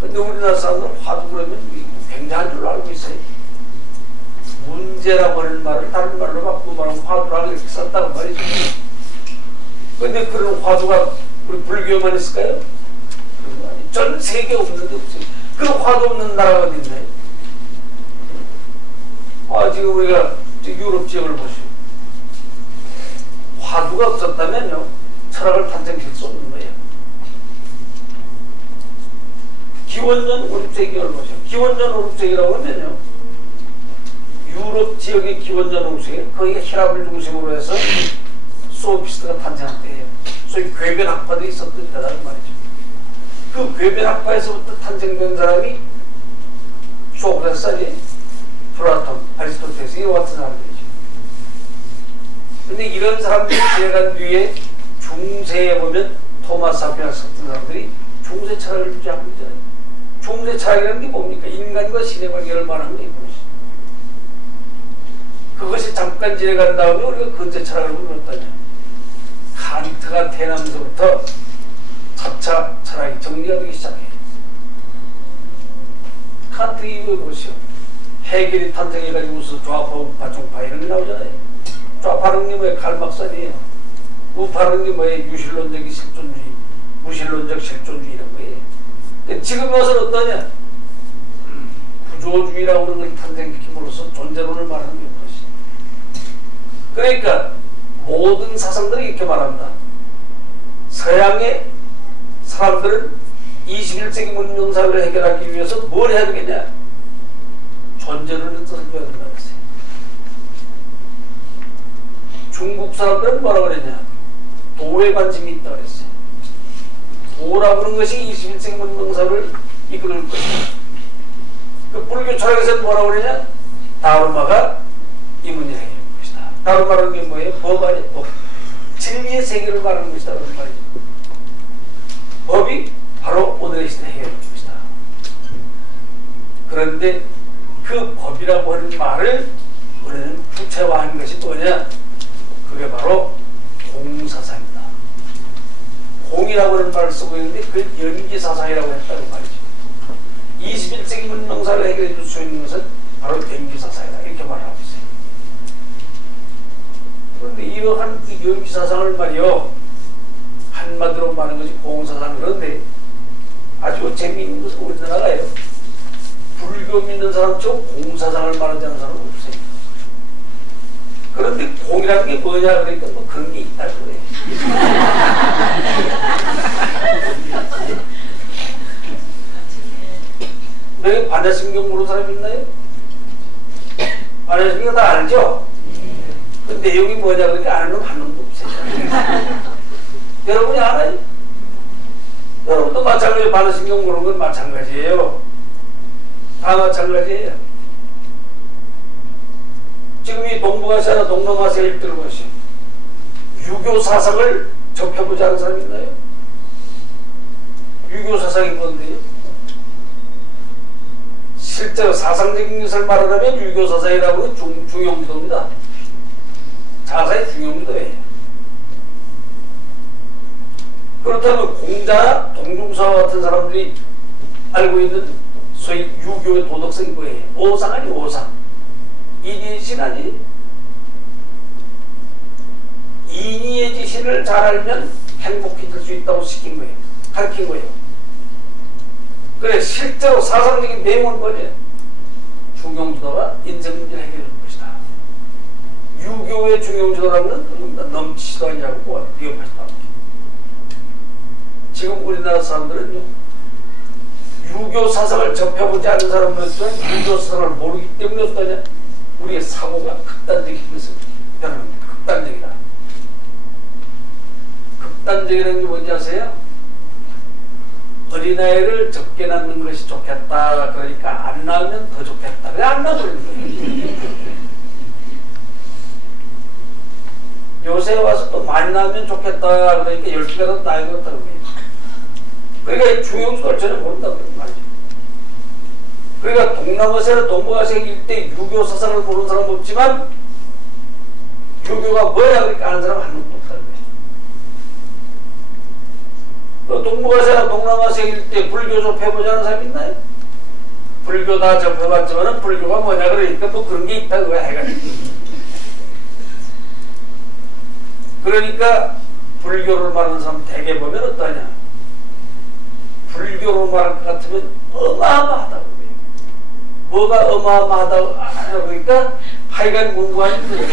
근데 우리나라 사람들은 화두 그러면 굉장한 줄로 알고 있어요. 문제라고 하는 말을 다른 말로 바꾸고 말하면 화두라고 이렇게 썼다고 말이죠. 근데 그런 화두가 우리 불교에만 있을까요? 그런 거 아니에요. 전 세계에 없는데 없어요. 그런 화두 없는 나라가 어디 있나요? 지금 우리가 유럽 지역을 보시오. 화두가 없었다면요 철학을 탄생시킬 수 없는 거예요. 기원전 5,6세기를 보시오. 기원전 5,6세기라고 하면요 유럽 지역의 기원전 5,6세기 거기가 히랍을 중심으로 해서 소피스트가 탄생한 때예요. 소위 궤변학파도 있었던 때라는 말이죠. 그 궤변학파에서부터 탄생된 사람이 소크라테스 아니에요? 플라톤, 아리스토텔레스 이와 같은 사람들이죠. 근데 이런 사람들이 지나간 뒤에 중세에 보면 토마스 아퀴나스 같은 사람들이 중세 철학을 주장하고 있잖아요. 중세 철학이라는 게 뭡니까? 인간과 신의 관계를 말하는 게 이것이. 그것이 잠깐 지나간 다음에 우리가 근대 철학을 물었다냐. 칸트가 태어나면서부터 차차 철학이 정리가 되기 시작해요. 칸트 이후에 보시오. 해결이 탄생해가지고서 좌파, 우파, 종파 이런 게 나오잖아요. 좌파는 게 뭐예요? 칼막산이에요. 우파는 게 뭐예요? 유실론적 실존주의, 무실론적 실존주의 이런 거예요. 근데 지금 와서는 어떠냐? 구조주의라고 하는 걸 탄생시킴으로써 존재론을 말하는 게 그것이. 그러니까 모든 사상들이 이렇게 말한다. 서양의 사람들은 21세기 문명사회를 해결하기 위해서 뭘 해야 되겠냐? 존재론을 뜻을 배워야 된다고 했어요. 중국 사람들은 뭐라고 그랬냐? 도에 관심이 있다고 그랬어요. 도라고 하는 것이 21세기 문명사회를 이끌을 것이다. 그 불교 철학에서는 뭐라고 그러냐? 다르마가 이 문제를 해결할 것이다. 다르마라는 게 뭐예요? 법 아니에요? 법. 진리의 세계를 말하는 것이다. 그런 말이죠. 법이 바로 오늘의 시대에 해결할 것이다. 그런데 그 법이라고 하는 말을 우리는 구체화한 것이 뭐냐? 그게 바로 공사상이다. 공이라고 하는 말을 쓰고 있는데 그걸 연기사상이라고 했다는 말이죠. 21세기 문명사를 해결해 줄 수 있는 것은 바로 연기사상이다. 이렇게 말하고 있어요. 그런데 이러한 그 연기사상을 말이요. 한마디로 말하는 것이 공사상. 그런데 아주 재미있는 것은 우리나라가요. 불교 믿는 사람처럼 공사상을 말하지 않는 사람은 없어요. 그런데 공이라는 게 뭐냐 그러니까 뭐 그런 게 있다 그래요. 여기 반야심경 모르는 사람 있나요? 반야심경 다 알죠? 그 내용이 뭐냐 그러니까 아는 놈 한 놈도 없어요. 여러분이 알아요? 여러분도 마찬가지예요. 반야심경 모르는 건 마찬가지예요. 다 마찬가지예요. 지금 이 동북아시아나 동남아시아 일들 것이 유교 사상을 접해보지 않은 사람이 있나요? 유교 사상이 뭔데요? 실제로 사상적인 것을 말하자면 유교 사상이라고 하는 중용지도입니다. 자사의 중용지도예요. 그렇다면 공자나 동중사와 같은 사람들이 알고 있는 소위 유교의 도덕성이 뭐예요? 오상 아니 오상. 인의의 신 아니? 인의의 지신을 잘 알면 행복해질 수 있다고 시킨 거예요. 가르친 거예요. 그래 실제로 사상적인 내용은 뭐냐? 중용지도가 인생 문제를 해결할 것이다. 유교의 중용지도라는 건 넘치지도 않냐고 비교하시다. 지금 우리나라 사람들은요. 유교 사상을 접해보지 않은 사람들은 유교 사상을 모르기 때문에 어떠냐? 우리의 사고가 극단적인 것을 변하는 극단적이다. 극단적이라는 게 뭔지 아세요? 어린아이를 적게 낳는 것이 좋겠다. 그러니까 안 낳으면 더 좋겠다. 그래 안 낳아버리는 거예요. 요새 와서 또 많이 낳으면 좋겠다. 그러니까 10개라도 낳아야 되겠다. 그러니까 중용지도를 전혀 모른다고 그런 말이죠. 그러니까 동남아시아나 동북아시아 일대 유교 사상을 모르는 사람은 없지만 유교가 뭐야 그러니까 아는 사람은 한 놈도 없다는 거예요. 동북아시아나 동남아시아 일대 불교 접해보지 않은 사람 있나요? 불교 다 접해봤지만 불교가 뭐냐 그러니까 뭐 그런 게 있다 그거야 해가지고. 그러니까 불교를 말하는 사람 대개 보면 어떠냐? 불교로 말할 것 같으면 어마어마하다고. 뭐가 어마어마하다고 그러니까 하여간 공부하는 거예요.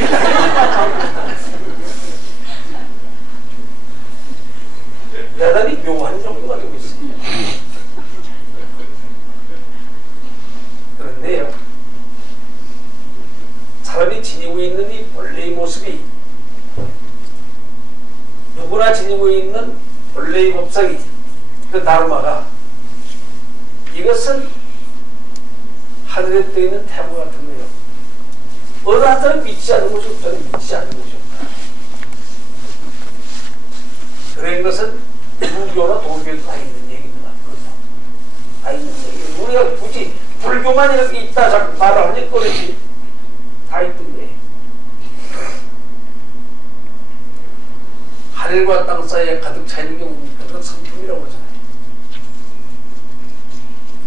대단히 묘한 정도가 되고 있습니다. 그런데요, 사람이 지니고 있는 이 본래의 모습이 누구나 지니고 있는 본래의 법상이 그 다르마가 이것은 하늘에 떠있는 태무 같은 거예요. 어느 한 사람이 미치지 않는 것이 없잖아요. 미치지 않는 것이 없다. 그런 것은 불교나 도교에도 다 있는 얘기입니다. 다 있는 얘기. 우리가 굳이 불교만 이렇게 있다 자꾸 말을 하니 그러지. 다 있던 거예요. 하늘과 땅 사이에 가득 차 있는 게 뭡니까? 그건 성품이라고 하잖아요.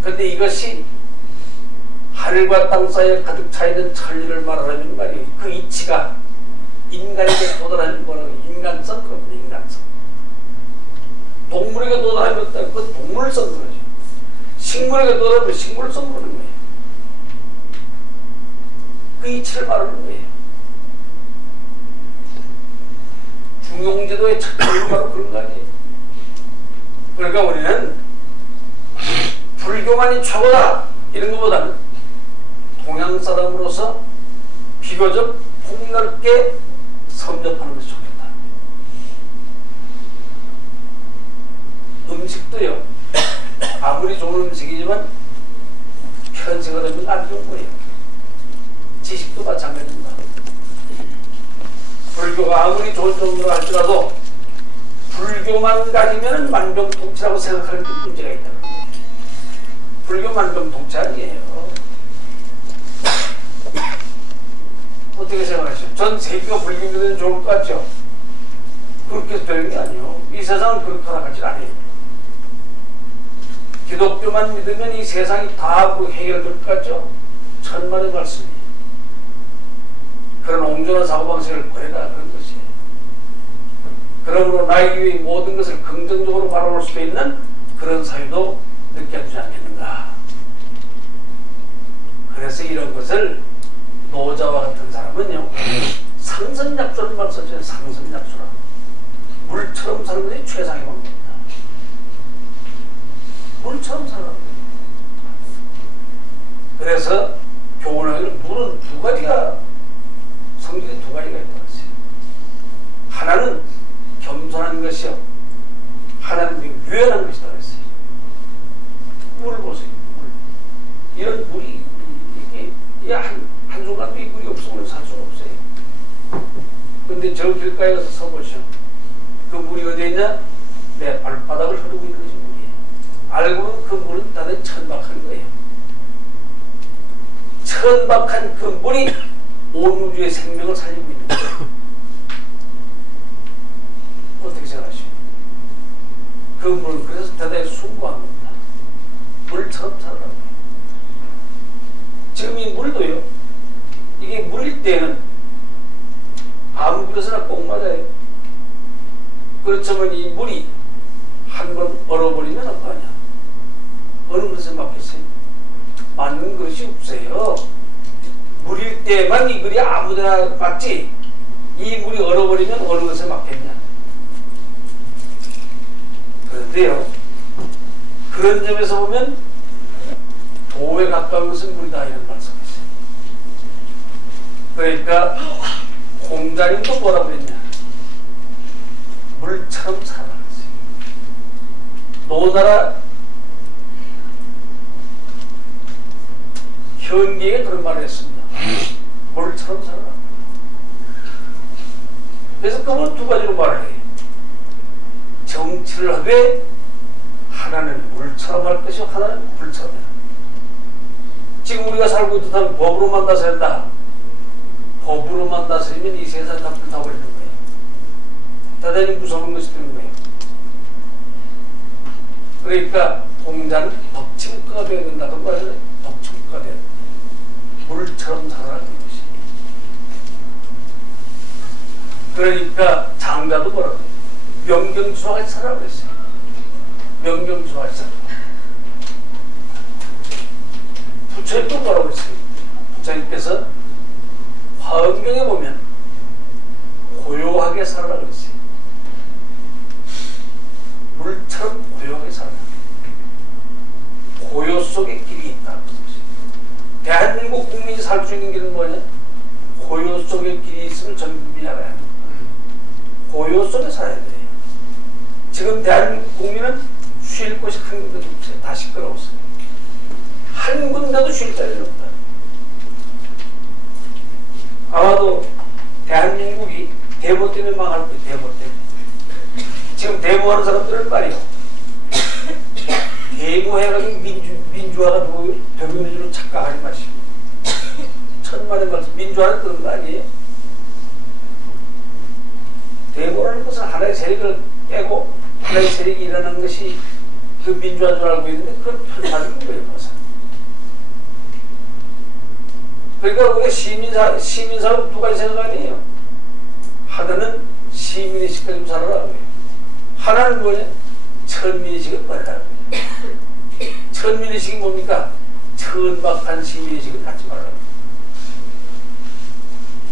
그런데 이것이 하늘과 땅 사이에 가득 차 있는 천리를 말하는 말이에요. 그 이치가 인간에게 도달하는 거라고. 인간성, 그럽니다. 인간성. 동물에게 도달하는 것도 그 동물성 그러죠. 식물에게 도달하면 식물성 그러는 거예요. 그 이치를 말하는 거예요. 중용제도의 첫째는 바로 그런 거 아니에요. 그러니까 우리는 불교만이 최고다 이런 것보다는 동양 사람으로서 비교적 폭넓게 섭렵하는 것이 좋겠다. 음식도요, 아무리 좋은 음식이지만 편식을 하면 안 좋은 거예요. 지식도 마찬가지입니다. 불교가 아무리 좋은 정도로 할지라도 불교만 가지면 만병통치라고 생각하는 게 문제가 있다는 거예요. 불교 만병통치 아니에요. 어떻게 생각하시죠? 전 세계가 불교면 좋을 것 같죠? 그렇게 되는 게 아니에요. 이 세상은 그렇게 나가질 않아요. 기독교만 믿으면 이 세상이 다 해결될 것 같죠? 천만의 말씀이에요. 그런 옹졸한 사고방식을 버려라 그런 것이에요. 그러므로 나에게 위해 모든 것을 긍정적으로 바라볼 수 있는 그런 사유도 느껴두지 않겠는가. 그래서 이런 것을 노자와 같은 사람은요, 상선약소를 말 썼잖아요. 상선약소라. 물처럼 사는 것이 최상의 방법이다. 물처럼 살아라. 그래서 교훈하기를 물은 두 가지가, 성질이 두 가지가 있다고 했어요. 하나는 겸손한 것이요, 하나는 유연한 것이다 그랬어요. 물 보세요. 물. 이런 물이 이게 한순간도 이 물이 없으면 살 수가 없어요. 근데 저 길가에 가서 서보시오. 그 물이 어디에 있냐? 내 발바닥을 흐르고 있는 것이 물이에요. 알고 보면 그 물은 다들 천박한 거예요. 천박한 그 물이 온 우주의 생명을 살리고 있는 거예요. 어떻게 생각하시오? 그 물은 그래서 대단히 숭고한 겁니다. 물처럼 살아가는 거예요. 지금 이 물도요, 이게 물일 때는 아무 그릇이나 꼭 맞아요. 그렇지만 이 물이 한번 얼어버리면 어떠하냐? 어느 그릇에 맞겠어요? 맞는 그릇이 없어요. 물일 때만 이 그릇이 아무데나 맞지, 이 물이 얼어버리면 어느 것에 맞겠냐? 그런데요, 그런 점에서 보면 도에 가까운 것은 물이다 이런 말씀이었어요. 그러니까 공자님도 뭐라고 그랬냐? 물처럼 살아가세요. 노나라 현기에 그런 말을 했습니다. 물처럼 살아라. 그래서 그건 두 가지로 말을 해요. 정치를 하되 하나는 물처럼 할 것이고 하나는 불처럼 해라. 지금 우리가 살고 있듯한 법으로만 다스린다. 법으로만 다스리면 이 세상이 다 불타버리는 거예요. 대단히 무서운 것이 되는 거예요. 그러니까 공자는 덕침과가 되어야 된다. 그런 말이에요. 덕침과가 되어야 된다. 물처럼 살아가는 것이. 그러니까 장자도 뭐라고 해요? 명경주화같이 살아라 그랬어요. 명경주화같이 살아라. 부처님도 뭐라고 그랬어요? 부처님께서 화엄경에 보면 고요하게 살아라 그랬어요. 물처럼 고요하게 살아라. 고요 속에 길이 있다. 대한민국 국민이 살 수 있는 길은 뭐냐? 고요 속에 길이 있으면 전 국민이 알아야 합니다. 고요 속에 살아야 돼요. 지금 대한민국 국민은 쉴 곳이 한 군데도 없어요. 다 시끄러웠어요. 한 군데도 쉴 자리는 없다. 봐도 대한민국이 데모 때문에 망할 거예요. 데모 때문에. 지금 데모하는 사람들은 말이요. 데모해가지고 민주화가 되는 줄로 착각하지 마시고. 천만의 말씀. 민주화는 그런 거 아니에요. 데모라는 것은 하나의 세력을 깨고 하나의 세력이 일어나는 것이 그 민주화인 줄 알고 있는데 그건 편파적인 거예요. 벌써. 그러니까 우리가 시민사회 두 가지 생각 아니에요. 하나는 시민의식 가지고 살아라고요. 하나는 뭐냐? 천민의식을 버리라고요. 천민의식이 뭡니까? 천박한 시민의식을 갖지 말라고요.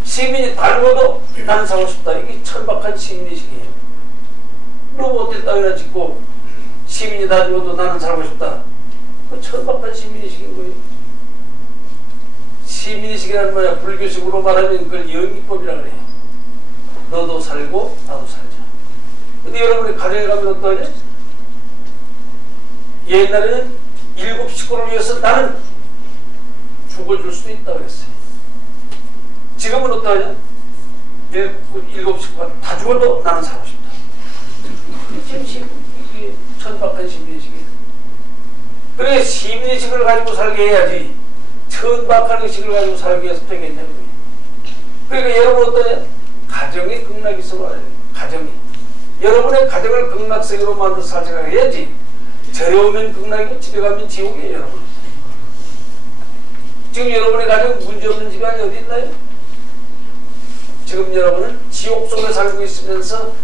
시민이 다르고도 나는 사고 싶다. 이게 천박한 시민의식이에요. 로봇을 따위나 짓고 시민이 다르고도 나는 살고 싶다. 그 천박한 시민의식인 거예요. 시민의식이라는 뭐야? 불교식으로 말하면 그걸 영기법이라고 그래요. 너도 살고 나도 살자. 근데 여러분이 가정에 가면 어떠냐? 옛날에는 7 식구를 위해서 나는 죽어줄 수도 있다고 그랬어요. 지금은 어떠냐? 7 식구가 다 죽어도 나는 살고 싶다. 지금 이게 천박한 시민의식이에요. 그래 시민의식을 가지고 살게 해야지 천박한 의식을 가지고 살게 해서 되겠냐고요. 그러니까 여러분 어떠냐? 가정이 극락이 있어 말이에요. 가정이. 여러분의 가정을 극락세계로 만들어서 살 생각해야지. 절에 오면 극락이고 집에 가면 지옥이에요. 여러분. 지금 여러분의 가정 문제없는 집안이 어디 있나요? 지금 여러분은 지옥 속에 살고 있으면서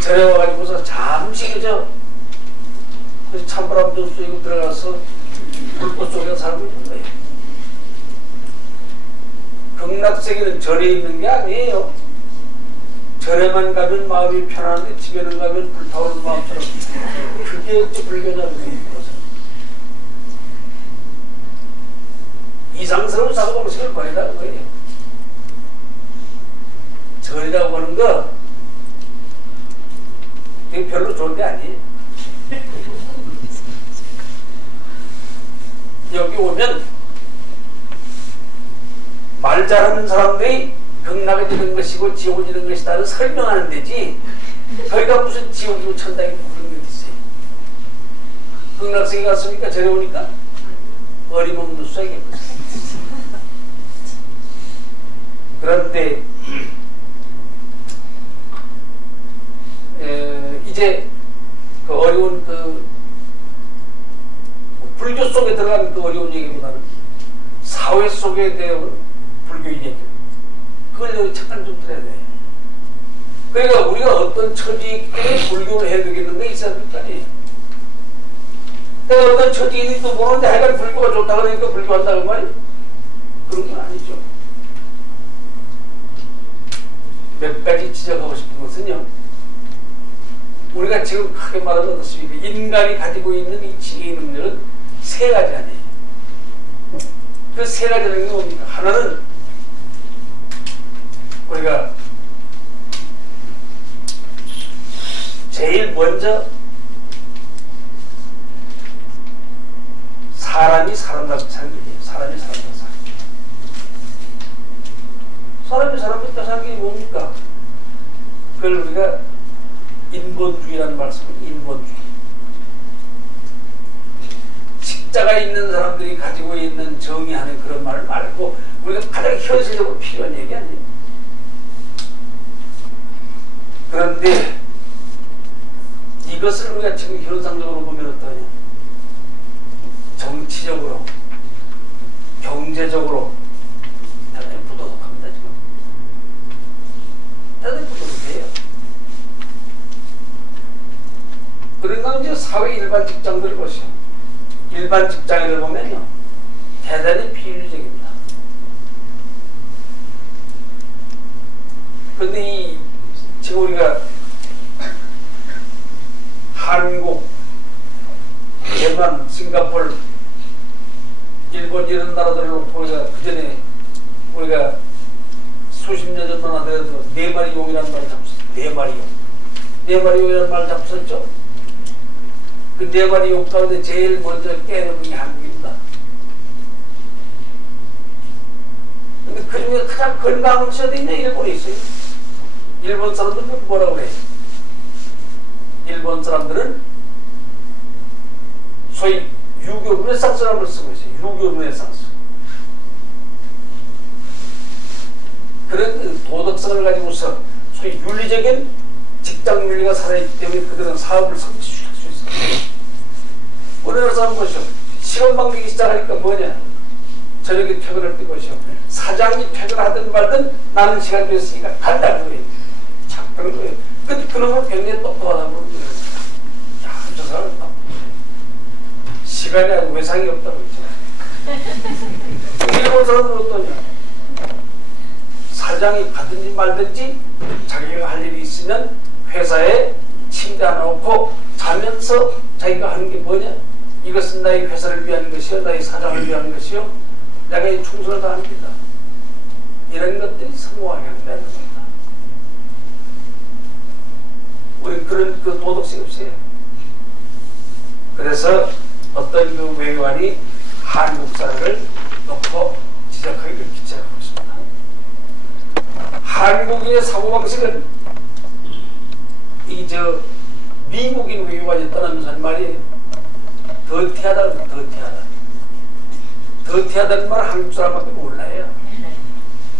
절에 와가지고서 잠시 그저 찬바람 좀 쐬고 들어가서 불꽃 속에 살고 있는 거예요. 극락세계는 절에 있는 게 아니에요. 절에만 가면 마음이 편안한데 집에는 가면 불타오르는 마음처럼 그게 어찌 불교냐는 거예요. 이상스러운 사고방식을 버리라는 거예요. 절이라고 하는 거 이게 별로 좋은 게 아니에요. 여기 오면 말 잘하는 사람들이 극락이 되는 것이고 지옥이 되는 것이다를 설명하는 데지 거기가 무슨 지옥이고 천당이고 그런 게 있어요. 극락세계 갔습니까? 절에 오니까? 어림없는 수행이 그런데 이제 그 어려운 그 불교 속에 들어가는 그 어려운 얘기보다는 사회 속에 대한 불교인 얘기 그걸 잠깐 좀 들어야 돼. 그러니까 우리가 어떤 처지에 불교를 해야 되겠는데 있어야 될 거 아니에요. 내가 어떤 처지인지도 모르는데 하여간 불교가 좋다 그러니까 불교한다고 말이에요. 그런 건 아니죠. 몇 가지 지적하고 싶은 것은요. 우리가 지금 크게 말하면 어떻습니까? 인간이 가지고 있는 이 지혜의 능력은 세 가지 아니에요. 그 세 가지 능력이 뭡니까? 하나는 우리가 제일 먼저 사람이 사람답게 사는 게 사람이 사람답게 사는 게 사람이 사람답게 사는 게 뭡니까? 그걸 우리가 인본주의라는 말씀을 인본주의. 식자가 있는 사람들이 가지고 있는 정의하는 그런 말을 말고 우리가 가장 현실적으로 필요한 얘기 아니에요. 그런데 이것을 우리가 지금 현상적으로 보면 어떠냐? 정치적으로, 경제적으로 대단히 부도덕합니다. 지금 대단히 부도덕해요. 그러니까 이제 사회 일반 직장들을 보시오. 일반 직장인을 보면요, 대단히 비윤리적입니다. 근데 지금 우리가 한국, 대만, 싱가포르, 일본 이런 나라들을 놓고 우리가 그 전에 우리가 수십 년 전만 하더라도 네 마리 용이라는 말을 잡고 썼어요. 네 마리 용. 네 마리 용이라는 말을 잡고 썼죠. 그 네 마리 용 가운데 제일 먼저 깨는 게 한국입니다. 근데 그 중에 가장 건강하셔야 있냐 일본에 있어요. 일본 사람들은 뭐라고 그래? 일본 사람들은 소위 유교 르네상스라는 걸 쓰고 있어요. 유교 르네상스. 그런 그 도덕성을 가지고서 소위 윤리적인 직장 윤리가 살아있기 때문에 그들은 사업을 성취할 수 있어요. 우리나라 사람 보시오. 시간 방식이 시작하니까 뭐냐? 저녁에 퇴근할 때 보시오. 사장이 퇴근하든 말든 나는 시간 됐으니까 간다는 거예요. 참 그런 거예요. 근데 그놈은 굉장히 똑똑하다고 그러는 거예요. 야, 저 사람은 시간에 외상이 없다고 했잖아요. 일본 사람들은 어떠냐? 사장이 가든지 말든지 자기가 할 일이 있으면 회사에 침대 하나 놓고 자면서 자기가 하는 게 뭐냐? 이것은 나의 회사를 위한 것이요, 나의 사장을 위한 것이요, 내가 이 충성을 다합니다. 이런 것들이 성공하게 한다는 겁니다. 우리 그런 그 도덕성이 없어요. 그래서 어떤 그 외교관이 한국 사람을 놓고 지적하기를 기차하고 있습니다. 한국인의 사고방식은 미국인 외교관이 떠나면서 한 말이 더티하다. 더티하다는 말을 한국 사람밖에 몰라요.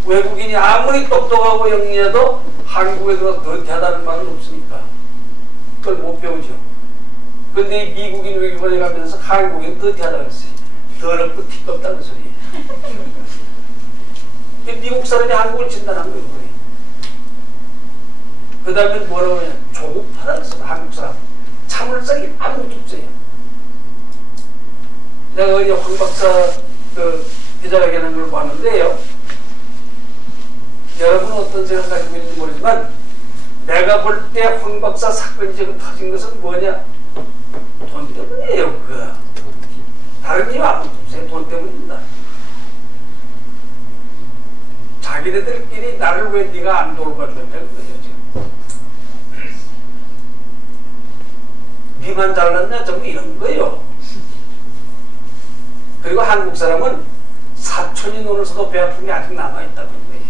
외국인이 아무리 똑똑하고 영리해도 한국에 들어서 더티하다는 말은 없으니까 그걸 못 배우죠. 근데 이 미국인 외교관이 가면서 한국인 더티하다고 했어요. 더럽고 티껍다는 소리예요. 미국 사람이 한국을 진단한 거예요. 그 다음에 뭐라고 하냐? 조급하다 그랬어요. 한국 사람. 참을성이 아무것도 없어요. 내가 어제 황 박사 그 기자회견한 걸 봤는데요. 여러분은 어떤 생각 가지고 있는지 모르지만 내가 볼 때 황 박사 사건이 지금 터진 것은 뭐냐? 돈 때문이에요. 그거. 다른 이유 아무것도 없어요. 돈 때문입니다. 자기네들끼리 나를 왜 네가 안 돌봐주냐 그거죠. 니만 잘났냐? 전부 이런 거예요. 그리고 한국 사람은 사촌이 노는 서도 배 아픈 게 아직 남아있다는 거예요.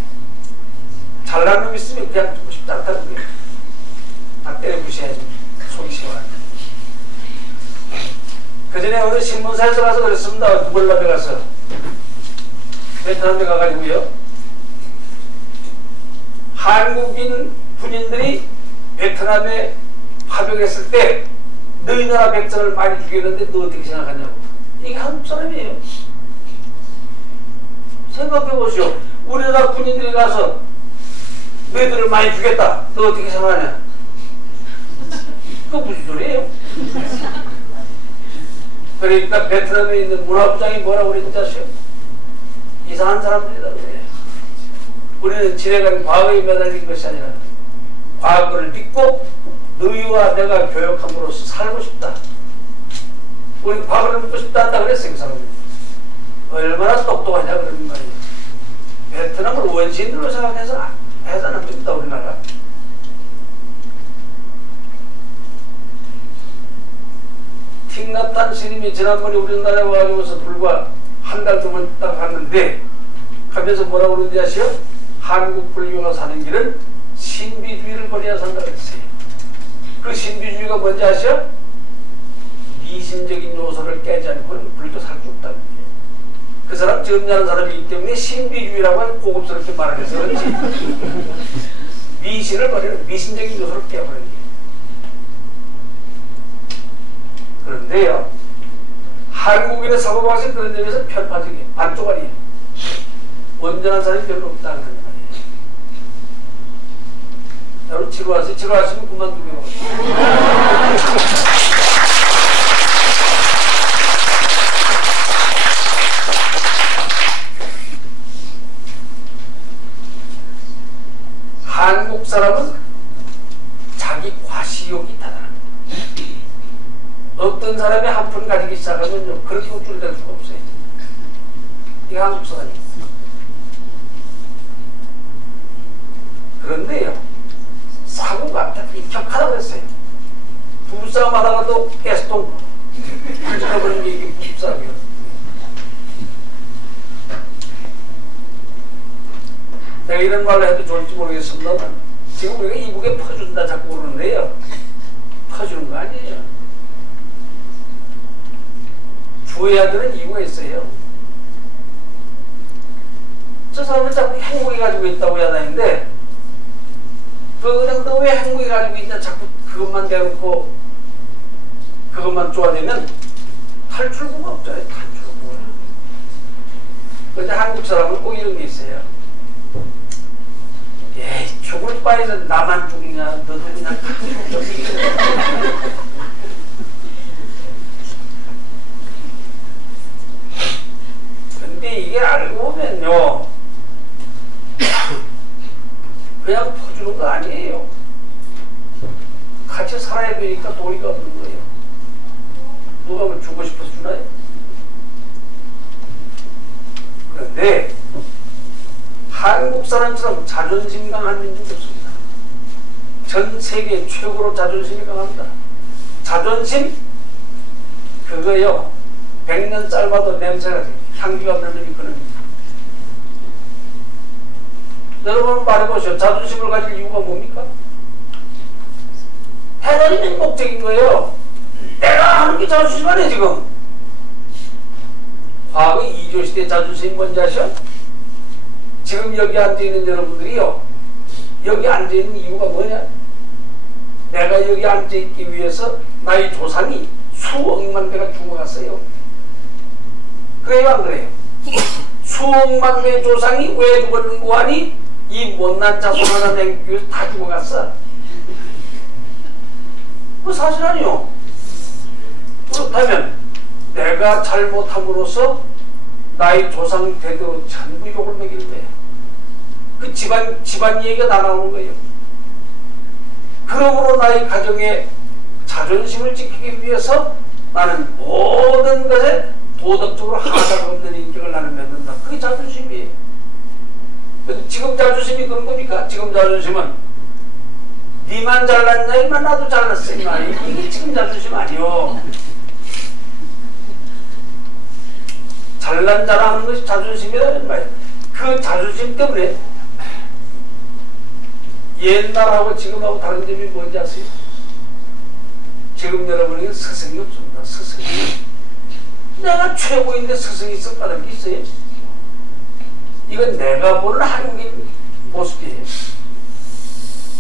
잘난 놈 있으면 그냥 죽고 싶지 않다는 거예요. 다 때려 무시해야지. 속이 시원하게. 그 전에 어느 신문사에서 가서 그랬습니다. 누굴라에 가서. 베트남에 가가지고요. 한국인 군인들이 베트남에 파병했을 때 너희 나라 백성을 많이 죽였는데 너 어떻게 생각하냐고. 이게 한국 사람이에요. 생각해보시오. 우리나라 군인들이 가서 너희들을 많이 죽였다. 너 어떻게 생각하냐. 그거 무슨 소리예요? 그러니까 베트남에 있는 문화부장이 뭐라고 그랬는지 아시오? 이상한 사람들이다 그래요. 우리는 지내간 과거에 매달린 것이 아니라 과거를 믿고 너희와 내가 교역함으로써 살고 싶다. 우리 과거를 묻고 싶다 한다 그랬어요. 그 사람이. 얼마나 똑똑하냐 그러는 말이에요. 베트남을 원시인들로 생각해서 해서는 안 됩니다. 우리나라. 틱나탄 스님이 지난번에 우리나라에 와가지고서 불과 한 달 동안 딱 갔는데 가면서 뭐라고 그러는지 아시오? 한국 불교가 사는 길은 신비주의를 버려야 산다고 했어요. 그 신비주의가 뭔지 아시오? 미신적인 요소를 깨지 않고는 불교 살 수 없다는 거예요. 그 사람 점잖은 사람이기 때문에 신비주의라고 고급스럽게 말을 해서 그렇지. 미신을 버리는 미신적인 요소를 깨버리는 거예요. 그런데요, 한국인의 사고방식은 그런 점에서 편파적이에요. 반쪽아리예요. 온전한 사람이 별로 없다는 말이에요. 여러분 지루하세요? 지루하시면 그만두게요. 한국 사람은 자기 과시욕이 있다는 거예요. 어떤 사람이 한 푼 가지기 시작하면 그렇게 우쭐댈 수가 없어요. 이게 한국 사람이에요. 그런데요, 사고가 격하다고 했어요. 부부싸움 하다가도 가스통 펼쳐버리는 게 이게 부부싸움이에요. 이런 말을 해도 좋을지 모르겠습니다만 지금 우리가 이북에 퍼준다 자꾸 그러는데요. 퍼주는 거 아니에요. 주어야 되는 이유가 있어요. 저 사람은 자꾸 행복이 가지고 있다고 하다는데 그냥 너 왜 행복이 가지고 있냐 자꾸 그것만 대놓고 그것만 쪼아대면 탈출구가 없잖아요. 탈출구가. 근데 한국 사람은 꼭 이런 게 있어요. 에이 죽을 바에서 나만 죽냐 너도 그냥 근데 이게 알고 보면요 그냥 퍼주는 거 아니에요. 같이 살아야 되니까 도리가 없는 거예요. 누가 뭐 주고 싶어서 주나요? 그런데 한국 사람처럼 자존심 강한 민족이 없습니다. 전 세계 최고로 자존심이 강합니다. 자존심 그거요 100년 짧아도 냄새가 향기가 없는 놈이 그놈입니다. 여러분 말해보시오. 자존심을 가질 이유가 뭡니까? 해내리는 목적인 거예요. 내가 하는 게 자존심 아니에요 지금. 과거 이조시대 자존심이 뭔지 아시오? 지금 여기 앉아있는 여러분들이요 여기 앉아있는 이유가 뭐냐? 내가 여기 앉아있기 위해서 나의 조상이 수억만 대가 죽어갔어요. 그래요 안 그래요? 수억만 대의 조상이 왜 죽었는고 하니 이 못난 자손 하나 남기기 위해서 다 죽어갔어. 그 사실 아니요. 그렇다면 내가 잘못함으로써 나의 조상 대대로 전부 욕을 먹일 거야. 그 집안 얘기가 다 나오는 거예요. 그러므로 나의 가정의 자존심을 지키기 위해서 나는 모든 것에 도덕적으로 하자가 없는 인격을 나는 맺는다. 그게 자존심이에요. 지금 자존심이 그런 겁니까? 지금 자존심은 니만 잘났냐 이만 나도 잘났어 이마. 이게 지금 자존심 아니요. 잘난 자라는 것이 자존심이라는 말이에요. 그 자존심 때문에 옛날하고 지금하고 다른 점이 뭔지 아세요? 지금 여러분에게 스승이 없습니다. 스승이. 내가 최고인데 스승이 있을 까닭이 있어요? 이건 내가 보는 한국인 모습이에요.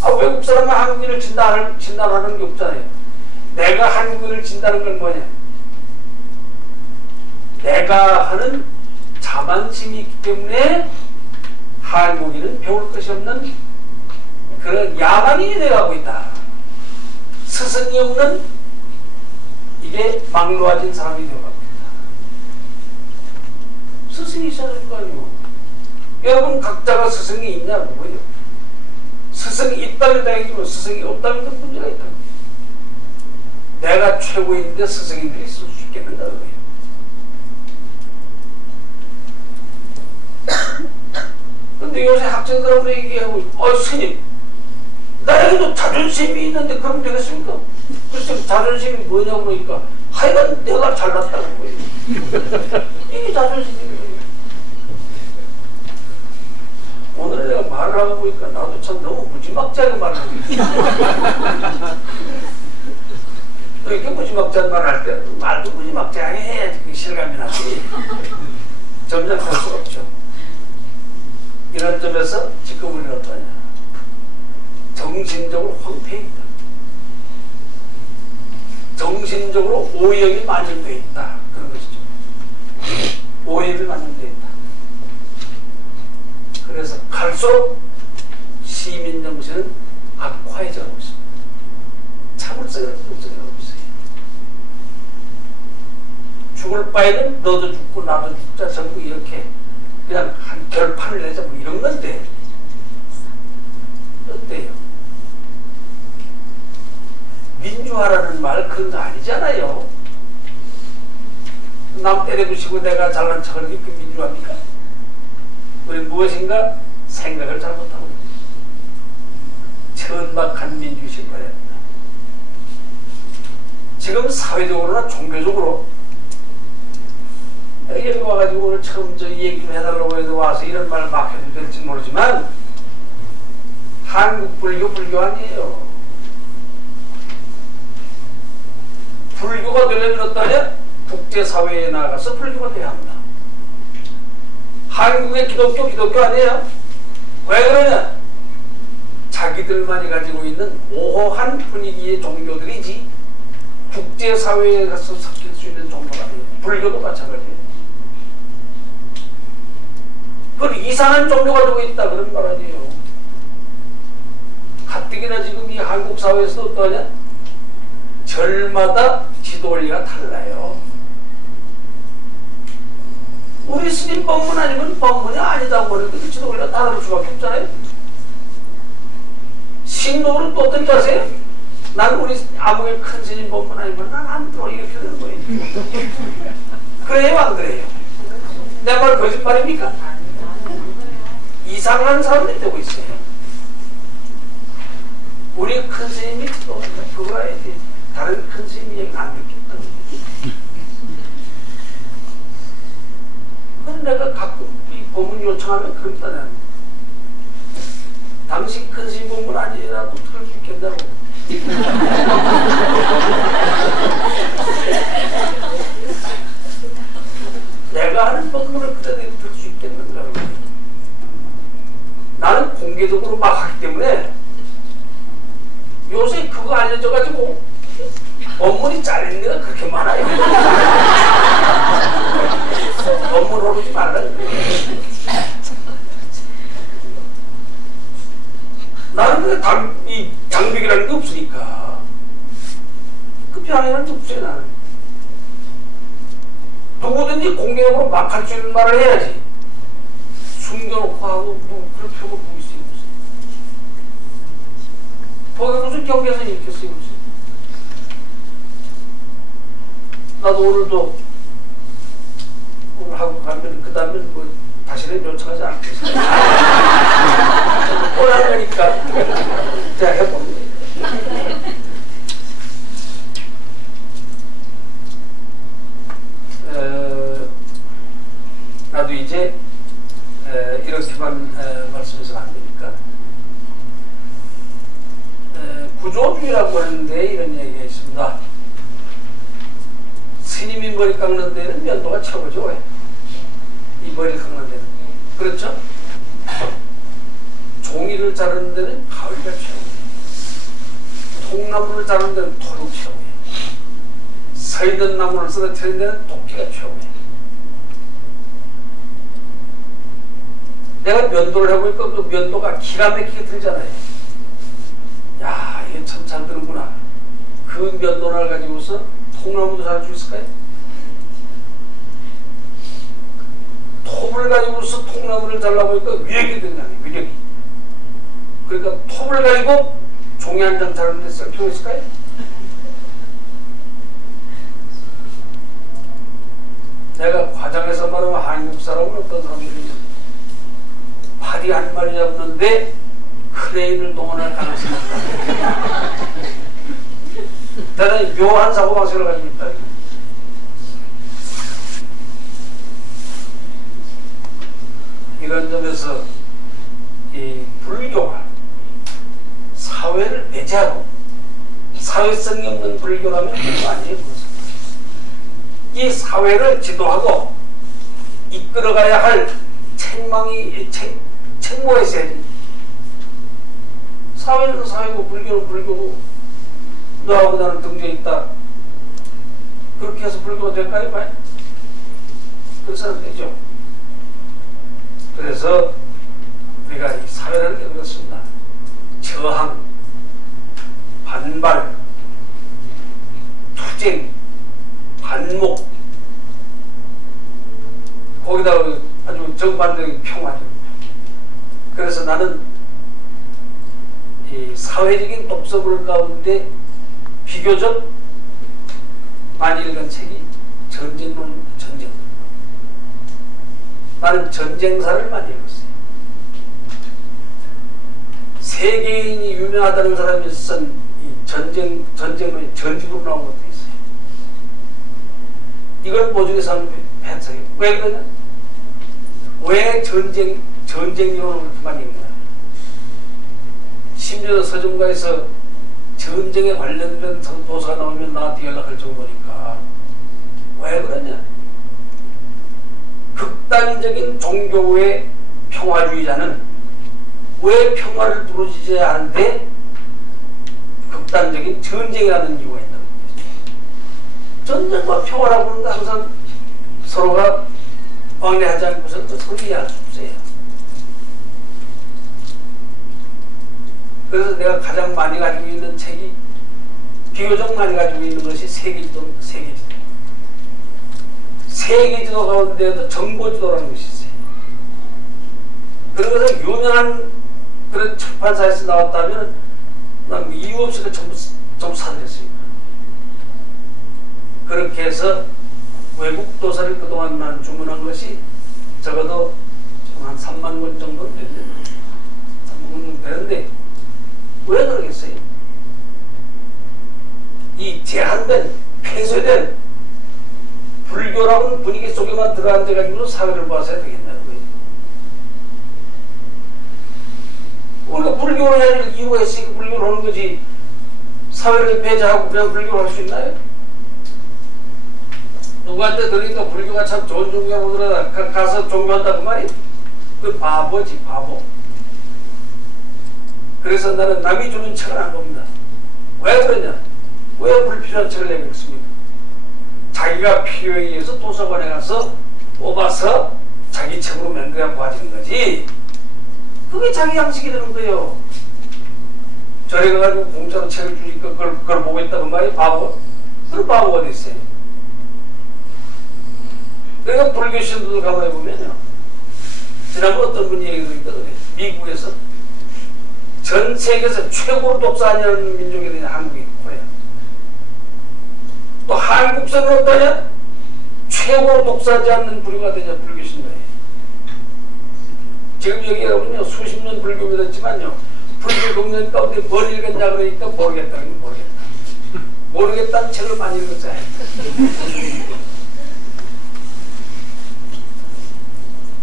아, 외국 사람은 한국인을 진단하는 게 없잖아요. 내가 한국인을 진단하는 건 뭐냐? 내가 하는 자만심이 있기 때문에 한국인은 배울 것이 없는 그런 야만인이 되어가고 있다. 스승이 없는 이게 막로아진 사람이 되어가고 있다. 스승이 있어야 될 거 아니에요. 여러분 각자가 스승이 있냐고요. 스승이 있다면 다행이지만 스승이 없다면 문제가 있다. 내가 최고인데 스승님들이 있을 수 있겠는가 그거예요. 근데 요새 학생들하고 얘기하고 스님 나에게도 자존심이 있는데 그럼 되겠습니까? 그래서 자존심이 뭐냐고 그러니까 하여간 내가 잘났다는 거예요. 이게 자존심이에요. 오늘 내가 말을 하고 보니까 나도 참 너무 무지막지하게 말을 하고 있어. 또 이렇게 무지막지한 말을 할 때 말도 무지막지하게 해야지 그게 실감이 나지. 점잖할 수가 없죠. 이런 점에서 지금 우리는 어떠냐? 정신적으로 황폐했다. 정신적으로 오염이 만연되어 있다. 그런 것이죠. 오염이 만연되어 있다. 그래서 갈수록 시민 정신은 악화해져 가고 있습니다. 참을성이라는 정신이 없어요. 죽을 바에는 너도 죽고 나도 죽자 전부 이렇게 그냥 한 결판을 내자 뭐 이런 건데 어때요? 민주화라는 말 그런 거 아니잖아요. 남 때려부시고 내가 잘난 척하는 게 그게 민주화입니까? 우리는 무엇인가 생각을 잘못하고 천박한 민주의식을 말해야 합니다. 지금 사회적으로나 종교적으로 여기 와가지고 오늘 처음 저 얘기 좀 해달라고 해서 와서 이런 말 막 해도 될지 모르지만 한국 불교 아니에요. 불교가 되려면 어떠냐? 국제사회에 나가서 불교가 돼야 합니다. 한국의 기독교 아니에요? 왜 그러냐? 자기들만이 가지고 있는 모호한 분위기의 종교들이지 국제사회에 가서 섞일 수 있는 종교가 아니에요. 불교도 마찬가지예요. 그걸 이상한 종교가 되고 있다 그런 말 아니에요. 가뜩이나 지금 이 한국 사회에서도 어떠냐? 절마다 지도 원리가 달라요. 우리 스님 법문 아니면 법문이 아니다고 그래도 지도 원리가 다를 수밖에 없잖아요. 신도는 또 어떤 게 아세요? 난 우리 아무개 큰 스님 법문 아니면 난 안 들어 이렇게 되는 거예요. 그래요 안 그래요? 내 말 거짓말입니까? 이상한 사람들이 되고 있어요. 우리 큰 스님이 그거 해야지 다른 큰 스님 얘기는 안 듣겠다는 거예요. 그건 내가 가끔 이 법문 요청하면 그럽다 나는. 당신 큰 스님 법문 아니라도 들을 수 있겠다고. 내가 하는 법문을 그대로 들을 수 있겠는가. 나는 공개적으로 막 하기 때문에 요새 그거 알려져가지고 법문이 잘리는 데가 그렇게 많아요. 법문 오르지 말라. 나는 이 장벽이라는 게 없으니까 그 변화라는 게 없어요. 나는 누구든지 공개적으로 막 할 수 있는 말을 해야지. 숨겨놓고 하고 뭐 그럴 필요가 뭐 있어요. 거기 무슨 경계선이 있겠어요. 무슨. 나도 오늘도 오늘 하고 가면 그 다음에 뭐 다시는 요청하지 않겠어요. 오라는 거니까 제가 해봅니다. 나도 이제 이렇게만 말씀해서는 안 되니까 구조주의라고 하는데 이런 얘기가 있습니다. 스님이 머리 깎는 데는 면도가 최고죠. 왜? 이 머리 깎는 데는. 그렇죠? 종이를 자르는 데는 가위가 최고예요. 통나무를 자르는 데는 토로 최고예요. 서 있는 나무를 쓰러뜨리는 데는 도끼가 최고예요. 내가 면도를 해보니까 그 면도가 기가 막히게 들잖아요. 야, 이게 참 잘 드는구나. 그 면도를 가지고서 통나무도 잘 수 있을까요? 톱을 가지고서 통나무를 잘라보니까 위력이 된다네, 위력이. 그러니까 톱을 가지고 종이 한 장 자르는 데 쓸 필요 있을까요? 내가 과장해서 말하면 한국 사람은 어떤 사람들이 파리 한 마리 잡는데 크레인을 동원할 가능성이 있다. 대단히 묘한 사고방식을 가지고 있다. 이런 점에서 이 불교가 사회를 배제하고 사회성이 없는 불교라면 그거 아니에요. 이 사회를 지도하고 이끌어가야 할 책무가 있어야지. 사회는 사회고 불교는 불교고 너하고 나는 등재해 있다. 그렇게 해서 불교가 될까요? 과연? 그래서는 안 되죠. 그래서 우리가 이 사회라는 게 그렇습니다. 저항, 반발, 투쟁, 반목, 거기다가 아주 정반대적인 평화죠. 그래서 나는 이 사회적인 독서물 가운데 비교적 많이 읽은 책이 전쟁론, 전쟁. 나는 전쟁사를 많이 읽었어요. 세계인이 유명하다는 사람이 쓴 이 전쟁론이 전집으로 나온 것도 있어요. 이걸 모종에서 하는 팬석이에요. 왜 그러냐? 왜 전쟁 이론을 그렇게 많이 읽냐? 심지어 서점가에서 전쟁에 관련된 도서가 나오면 나한테 연락할 정도니까. 왜 그러냐? 극단적인 종교의 평화주의자는 왜 평화를 부르짖어야 하는데 극단적인 전쟁이라는 이유가 있다는 거죠. 전쟁과 평화라고 하는 건 항상 서로가 왕래하지 않고서는 또 서로 이해할 수 없어요. 그래서 내가 가장 많이 가지고 있는 책이, 비교적 많이 가지고 있는 것이 세계지도. 세계지도 가운데에도 정보지도라는 것이 있어요. 그래서 유명한 그런 출판사에서 나왔다면 난 이유 없이 전부 사들였으니까. 그렇게 해서 외국 도서를 그동안 난 주문한 것이 적어도 한 3만 권 정도는 되는데, 3만 권 정도 되는데, 왜 그러겠어요? 이 제한된, 폐쇄된 불교라는 분위기 속에만 들어앉아가지고 사회를 봐서야 되겠냐는 거예요. 우리가 불교를 해야 될 이유가 있으니까 불교를 하는 거지, 사회를 배제하고 그냥 불교를 할 수 있나요? 누구한테 들으니까 불교가 참 좋은 종교라고 그러다 가서 종교한다고 말이에요. 그 바보지, 바보. 그래서 나는 남이 주는 책을 안 봅니다. 왜 그러냐? 왜 불필요한 책을 내겠습니까? 자기가 필요에 의해서 도서관에 가서 뽑아서 자기 책으로 만들어 봐지는 거지. 그게 자기 양식이 되는 거예요. 저래 가가지고 공짜로 책을 주니까 그걸 보고 있다고 말이에요. 바보? 그런 바보가 어디 있어요? 그러니까 불교 신도들 가만히 보면요. 지난번 어떤 분이 얘기 들었거든요. 미국에서 전 세계에서 최고로 독사하는 민족이 되냐, 한국이, 코리아. 또 한국서는 어떠냐? 최고로 독사하지 않는 불교가 되냐, 불교 신도에. 지금 여기가 보면 수십 년 불교 믿었지만요. 불교 동년 가운데 뭘 읽었냐 그러니까 모르겠다는 게 모르겠다. 모르겠다는 책을 많이 읽었어요.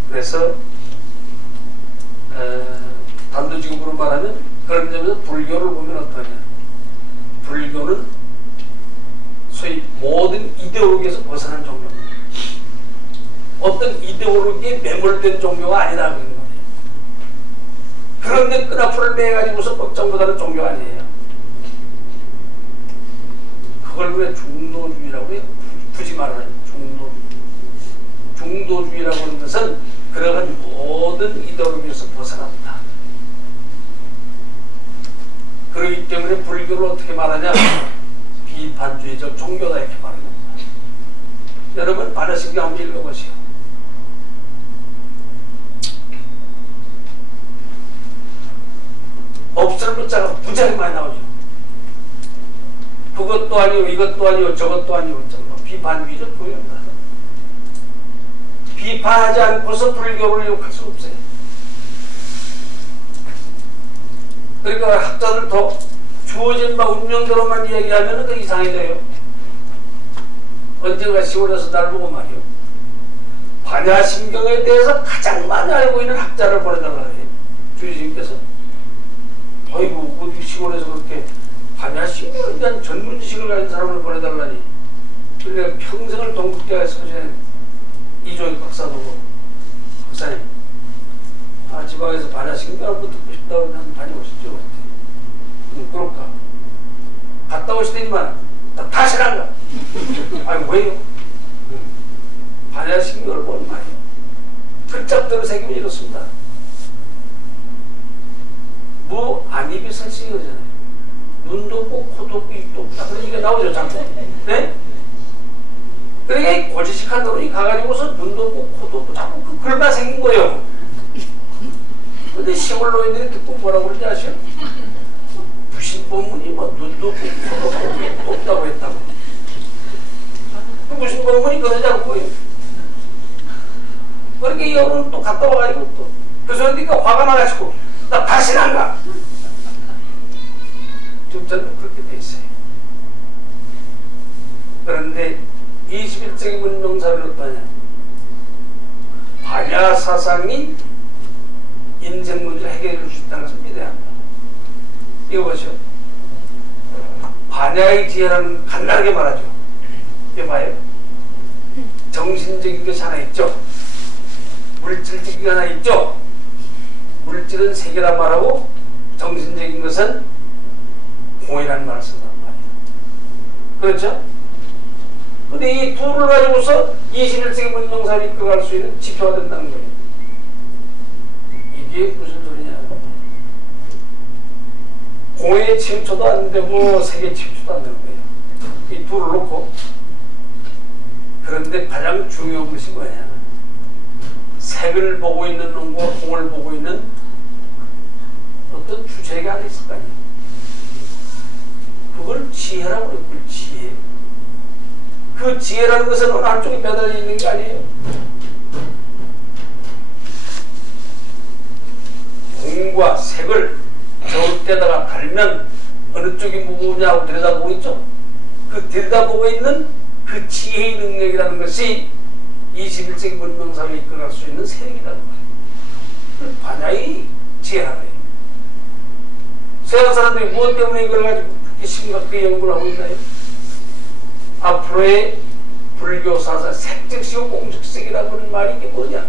그래서 단도직입으로 말하면 그런 점에서 불교를 보면 어떠냐. 불교는 소위 모든 이데올로기에서 벗어난 종교입니다. 어떤 이데올로기에 매몰된 종교가 아니다 그런 거예요. 그런데 끈앞을 매가지고서 법정보다는 종교가 아니에요. 그걸 왜 중도주의라고 해요? 굳이 말하는 중도주의라고 하는 것은 그러한 모든 이데올로기에서 벗어났다. 그렇기 때문에 불교를 어떻게 말하냐? 비판주의적 종교다 이렇게 말하는 겁니다. 여러분 반야신경 한번 읽어보시오. 없을 문자가 무지하게 많이 나오죠. 그것도 아니오, 이것도 아니오, 저것도 아니오. 비판주의적 종교입니다. 비판하지 않고서 불교를 욕할 수 없어요. 그러니까 학자들 더 주어진 바 운명대로만 이야기하면 그 이상해져요. 언젠가 시골에서 날 보고 말이요. 반야심경에 대해서 가장 많이 알고 있는 학자를 보내달라고 해요. 주지님께서. 아이고, 어디 시골에서 그렇게 반야심경에 대한 전문 지식을 가진 사람을 보내달라니. 그러니까 평생을 동국대학에서 보시는 이종익 박사도 보고, 박사님, 지방에서 반야심경 한번 듣고 싶다고 하면 다녀오시죠. 그럴까? 갔다 오시더니만 다시 안 가. 아니 왜요? 반야심경을 보는 말이에요. 글자대로 새기면 이렇습니다. 뭐 안입이 설식이 그러잖아요. 눈도 없고 코도 없고 입도 없다. 그런 얘기가 나오죠 자꾸. 네? 그러니까 고지식한 놈이 가가지고서 눈도 없고 코도 없고 자꾸 그 글만 생긴 거예요. 근데 시골 노인들이 듣고 뭐라고 그러는지 아시죠? 무신법문이 뭐 눈도 없고 코도 없다고 했다고. 무신법문이 그러지 않고요. 그러니까 이 여러분 또 갔다 와가지고 또 그 소리니까 화가 나가지고 나 다시는 안 가. 지금 저는 그렇게 돼 있어요. 그런데 21세기 문명사를 어떠냐? 반야 사상이 인생 문제를 해결해 줄 수 있다는 것을 믿어야 한다. 이거 보시오. 반야의 지혜라는 간단하게 말하죠. 이거 봐요. 정신적인 것이 하나 있죠. 물질적인 게 하나 있죠. 물질은 세계란 말하고 정신적인 것은 공이라는 말을 쓴단 말이에요. 그렇죠? 근데 이 둘을 가지고서 21세기 문명사를 이끌어갈 수 있는 지표가 된다는 거예요. 이게 무슨 소리냐. 공에 침투도 안 되고 세계 침투도 안 되는 거예요. 이 둘을 놓고. 그런데 가장 중요한 것이 뭐냐. 색을 보고 있는 놈과 공을 보고 있는 어떤 주체가 하나 있을 거 아니에요. 그걸 지혜라고 그래요. 그걸 지혜. 그 지혜라는 것은 어느 한쪽에 매달려 있는 게 아니에요. 공과 색을 저울때다가 달면 어느 쪽이 무엇이냐고 들여다보고 있죠. 그 들여다보고 있는 그 지혜의 능력이라는 것이 21세기 문명사회를 이끌어갈 수 있는 세력이라는 거예요. 반야의 지혜라고 해요. 서양 사람들이 무엇 때문에 이걸 가지고 그렇게 심각하게 연구를 하고 있나요? 앞으로의 불교 사상 색즉시고 공즉색이라고 하는 말이 이게 뭐냐?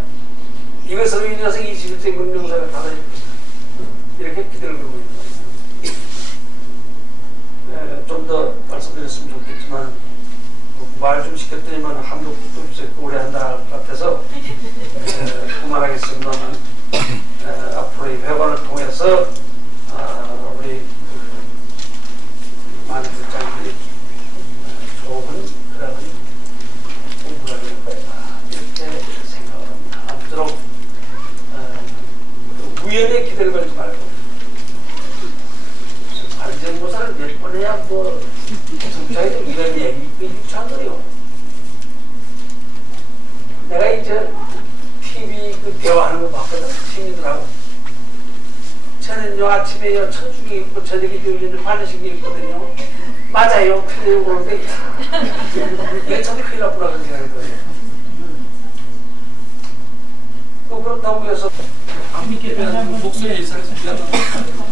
이것으로 인해서 21세기 문명사회가 달라질 것이다. 이렇게 기대를 걸고 있는 겁니다. 좀 더 말씀드렸으면 좋겠지만 말 좀 시켰더니만 한도 끝도 오래 한다 같아서 그만하겠습니다만 앞으로 이 회관을 통해서 우리 많은 불장들이 좋은 그런 공부를 하는 거다 이렇게 생각을 합니다. 아무쪼록 우연의 기대를 걸지 말고 관세음보살을 몇 번 해야 뭐 성찰이 이런 얘기 유치한 거예요. 내가 이제 TV 그 대화하는 거 봤거든. 시민들하고. 저는요 아침에 천주교 읽고 저녁에 이제 환희식 읽거든요. 맞아요. 틀려요. 그러는데 이게 참 큰일 났구나 그런 생각이 들어요. 또 그렇다고 해서 안 믿게 되는 목소리 이상해서 미안하다.